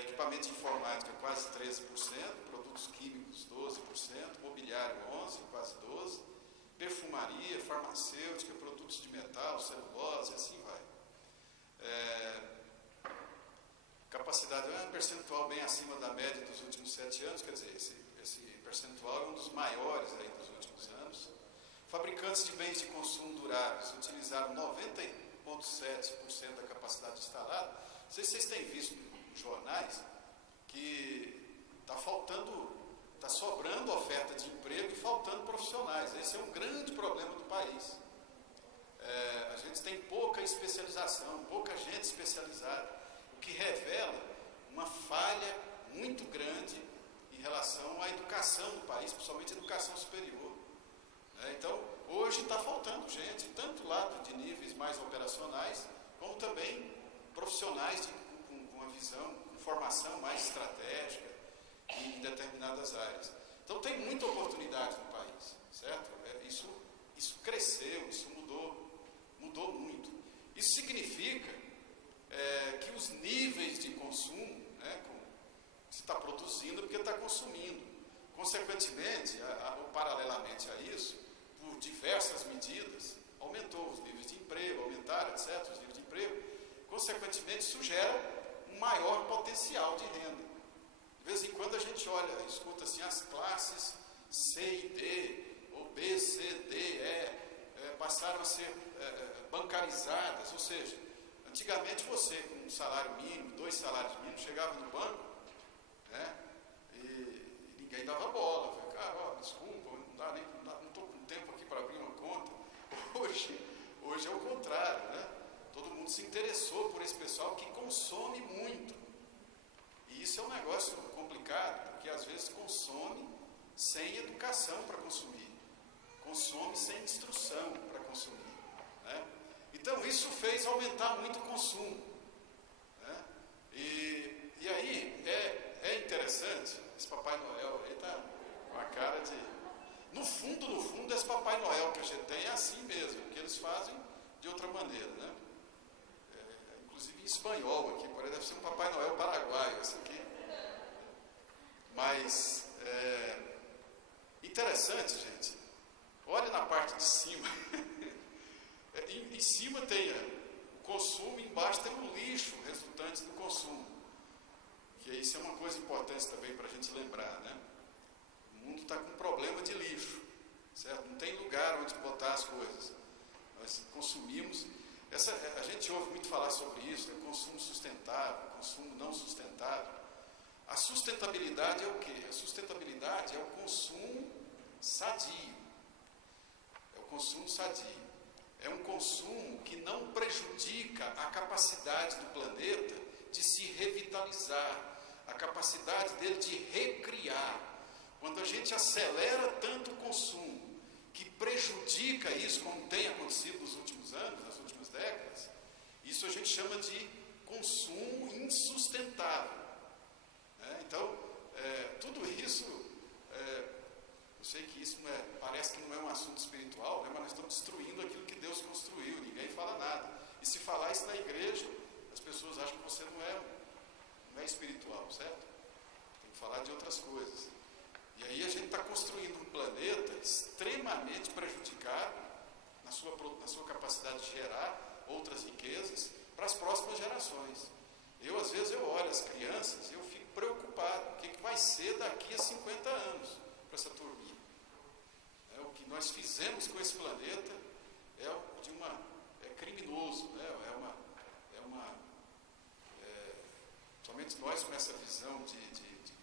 equipamento de informática quase 13%, produtos químicos 12%, mobiliário 11%, quase 12%, perfumaria, farmacêutica, produtos de metal, celulose, assim vai. Capacidade é um percentual bem acima da média dos últimos 7 anos, quer dizer, esse percentual é um dos maiores aí dos últimos anos. Fabricantes de bens de consumo duráveis utilizaram 90,7% da capacidade instalada. Não sei se vocês têm visto nos jornais que está sobrando oferta de emprego e faltando profissionais. Esse é um grande problema do país. A gente tem pouca especialização, pouca gente especializada, o que revela uma falha muito grande em relação à educação no país, principalmente a educação superior. Então, hoje está faltando gente, tanto lado de níveis mais operacionais, como também profissionais com uma visão, com formação mais estratégica em determinadas áreas. Então, tem muita oportunidade no país, certo? Isso cresceu, isso mudou muito. Isso significa que os níveis de consumo, você está produzindo porque está consumindo. Consequentemente, ou paralelamente a isso, por diversas medidas, aumentou os níveis de emprego, aumentaram, etc., os níveis de emprego. Consequentemente, isso gera um maior potencial de renda. De vez em quando a gente olha, escuta assim, as classes C e D, ou B, C, D, E, passaram a ser bancarizadas, ou seja, antigamente você, com um salário mínimo, 2 salários mínimos, chegava no banco, e ninguém dava bola. Falei, cara, desculpa, não estou com tempo aqui para abrir uma conta. Hoje é o contrário, né? Todo mundo se interessou por esse pessoal que consome muito. E isso é um negócio complicado, porque às vezes consome sem educação para consumir, consome sem instrução para consumir, né? Então isso fez aumentar muito o consumo, né? E aí é interessante, esse Papai Noel aí está com a cara de... No fundo, esse Papai Noel que a gente tem é assim mesmo, que eles fazem de outra maneira, né? Inclusive em espanhol aqui, deve ser um Papai Noel paraguaio esse aqui. Mas interessante, gente. Olha na parte de cima. Em cima tem o consumo, embaixo tem o lixo resultante do consumo. Que isso é uma coisa importante também para a gente lembrar, né? O mundo está com problema de lixo, certo? Não tem lugar onde botar as coisas. Nós consumimos. A gente ouve muito falar sobre isso, consumo sustentável, consumo não sustentável. A sustentabilidade é o quê? A sustentabilidade é o consumo sadio. É o consumo sadio. É um consumo que não prejudica a capacidade do planeta de se revitalizar, a capacidade dele de recriar. Quando a gente acelera tanto o consumo, que prejudica isso, como tem acontecido nos últimos anos, nas últimas décadas, isso a gente chama de consumo insustentável. Então, tudo isso, eu sei que isso parece que não é um assunto espiritual, né, mas nós estamos destruindo aquilo que Deus construiu, ninguém fala nada. E se falar isso na igreja, as pessoas acham que você não é espiritual, certo? Tem que falar de outras coisas. E aí a gente está construindo um planeta extremamente prejudicado na sua capacidade de gerar outras riquezas para as próximas gerações. Às vezes eu olho as crianças e eu fico preocupado. O que vai ser daqui a 50 anos para essa turminha? O que nós fizemos com esse planeta é criminoso, né? Somente nós com essa visão de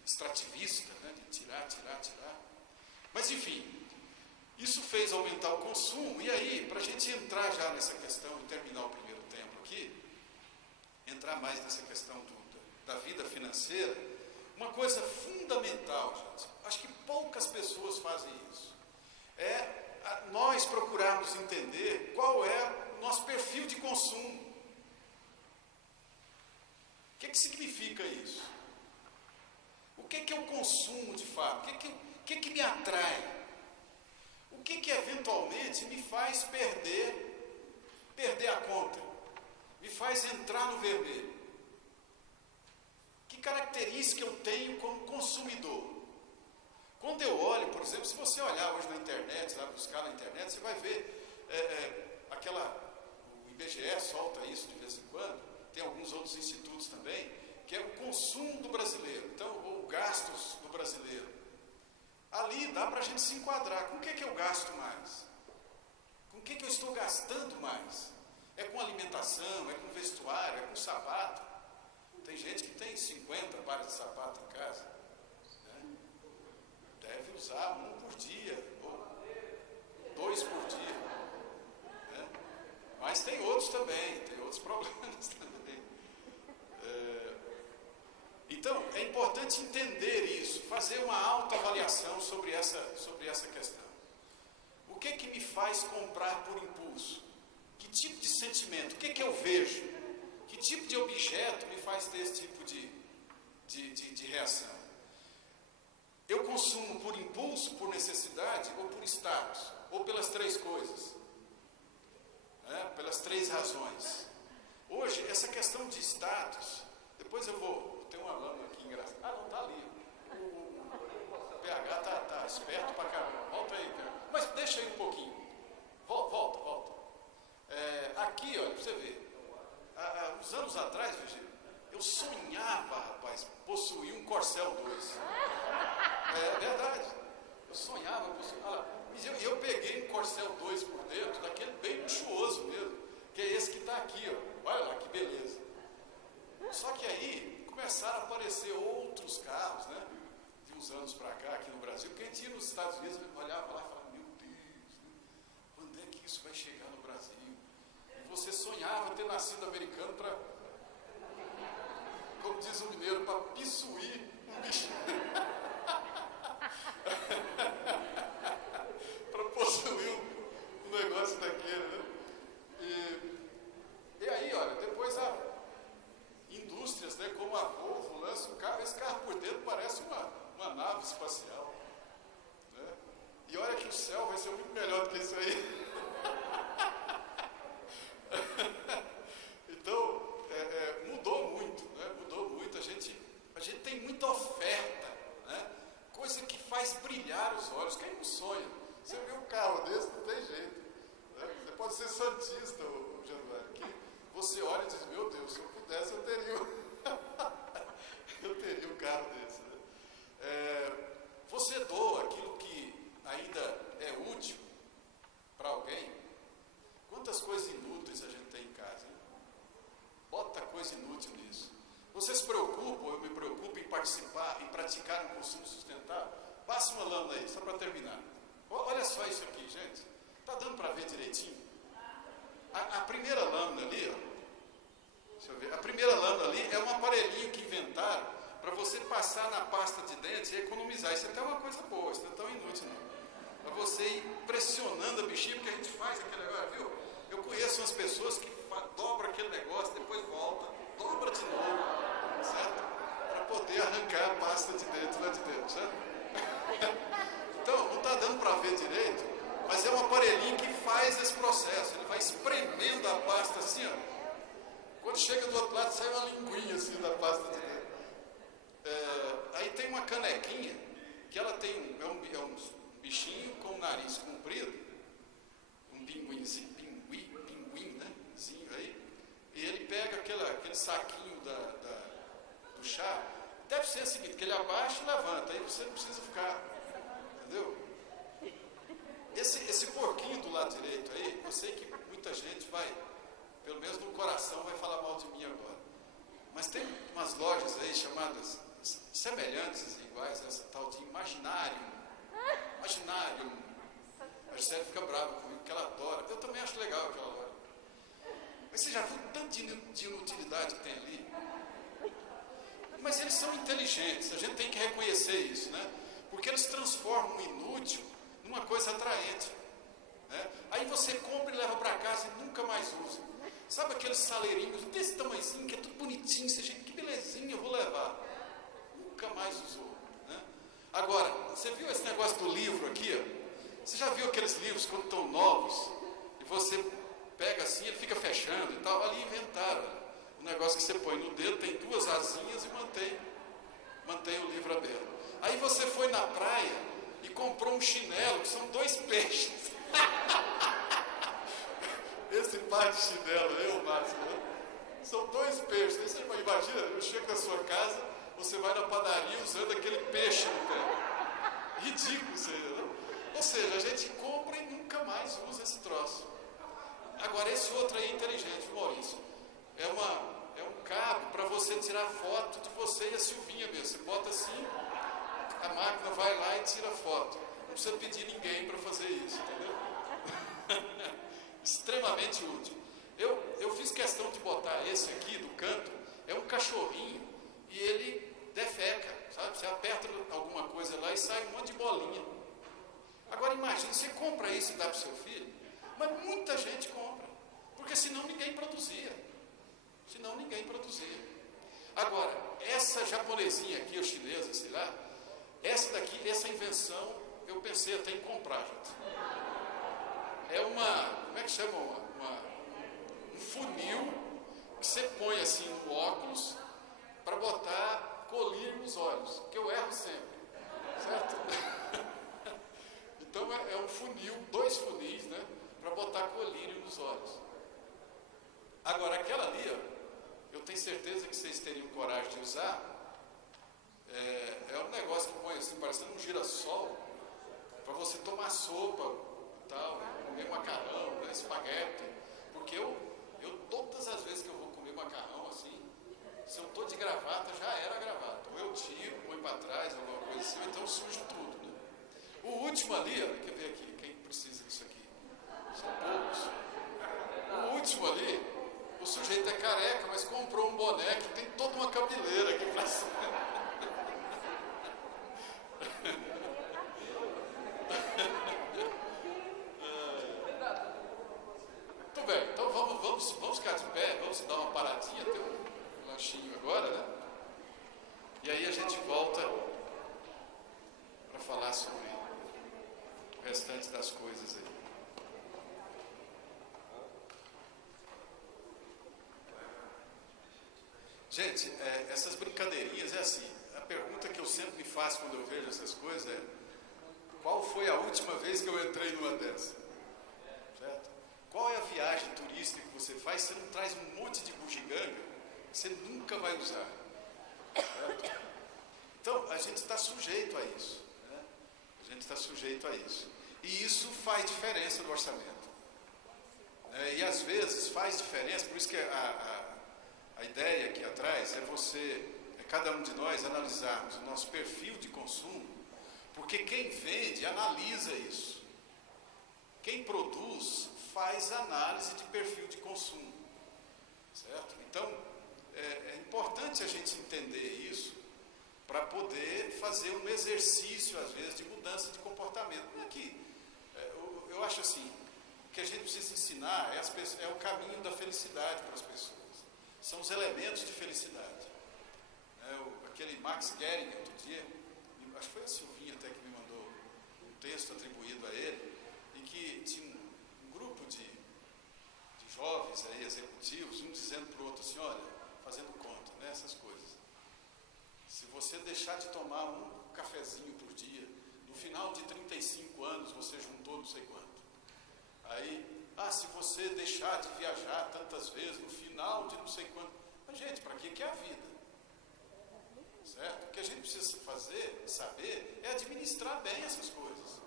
extrativista, né? De tirar. Mas enfim, fez aumentar o consumo. E aí, para a gente entrar já nessa questão e terminar o primeiro tempo aqui, entrar mais nessa questão da vida financeira, uma coisa fundamental, gente, acho que poucas pessoas fazem isso, é nós procurarmos entender qual é o nosso perfil de consumo. O que significa isso? O que é o consumo de fato? O que me atrai? O que eventualmente me faz perder a conta? Me faz entrar no vermelho? Que característica eu tenho como consumidor? Quando eu olho, por exemplo, se você olhar hoje na internet, vai buscar na internet, você vai ver o IBGE solta isso de vez em quando, tem alguns outros institutos também, que é o consumo do brasileiro, então, ou gastos do brasileiro. Ali dá para a gente se enquadrar. Com o que eu gasto mais? Com o que eu estou gastando mais? É com alimentação, é com vestuário, é com sapato. Tem gente que tem 50 pares de sapato em casa, né? Deve usar um por dia, ou 2 por dia, né? Mas tem outros também, tem outros problemas também. Então, é importante entender isso, fazer uma autoavaliação sobre essa questão. O que me faz comprar por impulso? Que tipo de sentimento? O que eu vejo? Que tipo de objeto me faz ter esse tipo de reação? Eu consumo por impulso, por necessidade ou por status? Ou pelas 3 coisas? Né? Pelas 3 razões. Hoje, essa questão de status, depois eu vou... Tem uma lâmina aqui engraçada. Ah, não, está ali. O PH está esperto pra caramba. Volta aí, PH. Mas deixa aí um pouquinho. Volta. Aqui, olha, pra você ver. Uns anos atrás, Virgínia, eu sonhava, rapaz, possuir um Corcel 2. É verdade. Eu sonhava possuir. E eu peguei um Corcel 2 por dentro, daquele bem luxuoso mesmo, que é esse que está aqui, ó. Olha lá que beleza. Só que aí começaram a aparecer outros carros, né? De uns anos para cá, aqui no Brasil, porque a gente ia nos Estados Unidos, olhava lá e falava, meu Deus, né? Quando é que isso vai chegar no Brasil? E você sonhava ter nascido americano para, como diz o mineiro, para pissuir um bicho. Para possuir um negócio daquele, né? E aí, olha, depois indústrias, né, como a Volvo lança um carro, esse carro por dentro parece uma nave espacial, né? E olha que o céu vai ser muito melhor do que isso aí. Então, mudou muito, né? Mudou muito. A gente tem muita oferta, né? Coisa que faz brilhar os olhos. Quem não sonha? Você vê um carro desse, não tem jeito, né? Você pode ser santista, o Januário, que você olha e diz, meu Deus, se eu pudesse, eu teria um carro desse, né? Você doa aquilo que ainda é útil para alguém? Quantas coisas inúteis a gente tem em casa, hein? Bota coisa inútil nisso. Você se preocupa, ou eu me preocupo em participar, em praticar um consumo sustentável? Passa uma lâmina aí, só para terminar. Olha só isso aqui, gente. Está dando para ver direitinho? A primeira lâmina ali, ó. Deixa eu ver. A primeira lâmina ali é um aparelhinho que inventaram para você passar na pasta de dentes e economizar. Isso é até uma coisa boa, isso não é tão inútil não. Para você ir pressionando a bichinha, porque a gente faz aquele negócio, viu? Eu conheço umas pessoas que dobram aquele negócio, depois volta, dobra de novo, certo? Para poder arrancar a pasta de dentro lá de dentro, certo? Então, não está dando para ver direito, mas é um aparelhinho que faz esse processo. Ele vai espremendo a pasta assim, ó. Quando chega do outro lado, sai uma linguinha assim da pasta de dentro. Aí tem uma canequinha, que ela tem um bichinho com o nariz comprido, um pinguinzinho, né? Aí, e ele pega aquele saquinho do chá. Deve ser o seguinte, que ele abaixa e levanta, aí você não precisa ficar, entendeu? Esse porquinho do lado direito aí, eu sei que muita gente vai, pelo menos no coração, vai falar mal de mim agora. Mas tem umas lojas aí chamadas, semelhantes, iguais a essa tal de Imaginarium. A Gisele fica brava comigo, porque ela adora. Eu também acho legal que ela adora. Mas você já viu o tanto de inutilidade que tem ali? Mas eles são inteligentes, a gente tem que reconhecer isso, né? Porque eles transformam o inútil numa coisa atraente, né? Aí você compra e leva para casa e nunca mais usa. Sabe aqueles saleirinhos desse tamanhozinho, que é tudo bonitinho, você, gente, que belezinha, eu vou levar. Nunca mais usou, né? Agora, você viu esse negócio do livro aqui? Ó? Você já viu aqueles livros quando estão novos? E você pega assim, ele fica fechando e tal. Ali inventaram um negócio que você põe no dedo, tem duas asinhas e mantém o livro aberto. Aí você foi na praia e comprou um chinelo, que são 2 peixes. Esse par de chinelo, eu, Márcio, né? São 2 peixes. Aí você imagina, eu chego na sua casa, você vai na padaria usando aquele peixe no pé. Ridículo, seja, né? Ou seja, a gente compra e nunca mais usa esse troço. Agora, esse outro aí é inteligente, Maurício. É um cabo para você tirar foto de você e a Silvinha mesmo. Você bota assim, a máquina vai lá e tira foto. Não precisa pedir ninguém para fazer isso, entendeu? Extremamente útil. Eu fiz questão de botar esse aqui do canto, é um cachorrinho e ele defeca, sabe? Você aperta alguma coisa lá e sai um monte de bolinha. Agora imagine, você compra isso e dá para o seu filho, mas muita gente compra, porque senão ninguém produzia. Agora, essa japonesinha aqui, ou chinesa, sei lá, essa daqui, essa invenção, eu pensei até em comprar, gente. É como é que chama? Um funil que você põe assim no óculos para botar colírio nos olhos, que eu erro sempre, certo? Então é um funil, 2 funis, né, para botar colírio nos olhos. Agora, aquela ali, ó, eu tenho certeza que vocês teriam coragem de usar. É um negócio que põe assim, parecendo um girassol, para você tomar sopa, tal, comer macarrão, né, espaguete. Porque eu todas as vezes que eu vou comer macarrão assim, se eu estou de gravata, já era gravata. Ou eu tiro, põe para trás, alguma coisa assim, ou então sujo tudo, né? O último ali, ó, quer ver aqui, quem precisa disso aqui? São poucos. O último ali, o sujeito é careca, mas comprou um boné que tem toda uma cabeleira aqui pra cima. Muito bem, então vamos ficar de pé, vamos dar uma paradinha, ter um lanchinho agora, né? E aí a gente volta para falar sobre o restante das coisas aí. Gente, essas brincadeirinhas é assim, a pergunta que eu sempre me faço quando eu vejo essas coisas é: qual foi a última vez que eu entrei numa dessa? Certo? Qual é a viagem turística que você faz? Você não traz um monte de bugiganga que você nunca vai usar. Certo? Então, a gente está sujeito a isso, né? A gente está sujeito a isso. E isso faz diferença no orçamento. E às vezes faz diferença, por isso que a ideia aqui atrás é cada um de nós analisarmos o nosso perfil de consumo, porque quem vende analisa isso. Quem produz faz análise de perfil de consumo, certo? Então, é importante a gente entender isso para poder fazer um exercício, às vezes, de mudança de comportamento. Aqui, eu acho assim, o que a gente precisa ensinar é o caminho da felicidade para as pessoas. São os elementos de felicidade. Aquele Max Gehring, outro dia, acho que foi a Silvinha até que me mandou um texto atribuído a ele, em que tinha um grupo de jovens aí, executivos, um dizendo para o outro assim: olha, fazendo conta, né, essas coisas. Se você deixar de tomar um cafezinho por dia, no final de 35 anos você juntou não sei quanto. Aí, se você deixar de viajar tantas vezes, no final de não sei quanto. Mas, gente, para que é a vida? Certo? O que a gente precisa saber, é administrar bem essas coisas.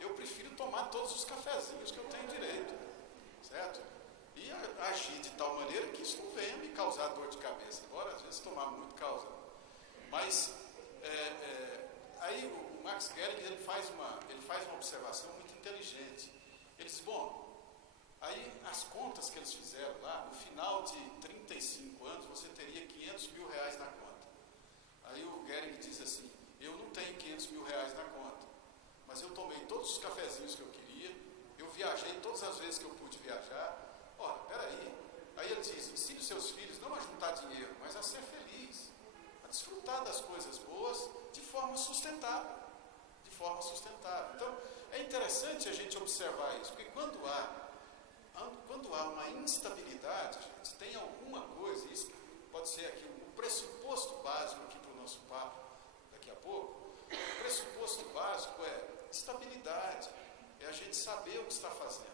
Eu prefiro tomar todos os cafezinhos que eu tenho direito. Certo? E agir de tal maneira que isso não venha me causar dor de cabeça. Embora, às vezes, tomar muito causa. Mas, aí o Max Gehrig ele faz uma observação muito inteligente. Ele diz, bom, aí as contas que eles fizeram lá, no final de 35 anos, você teria 500 mil reais na conta. Aí o Gehrig diz assim, eu não tenho 500 mil reais na conta, mas eu tomei todos os cafezinhos que eu queria, eu viajei todas as vezes que eu pude viajar. Ora, peraí. Aí ele diz, ensine os seus filhos não a juntar dinheiro, mas a ser feliz, a desfrutar das coisas boas de forma sustentável. De forma sustentável. Então, é interessante a gente observar isso, porque quando há uma instabilidade, gente, tem alguma coisa, isso pode ser aqui o pressuposto básico aqui para o nosso papo, daqui a pouco, o pressuposto básico é estabilidade, é a gente saber o que está fazendo.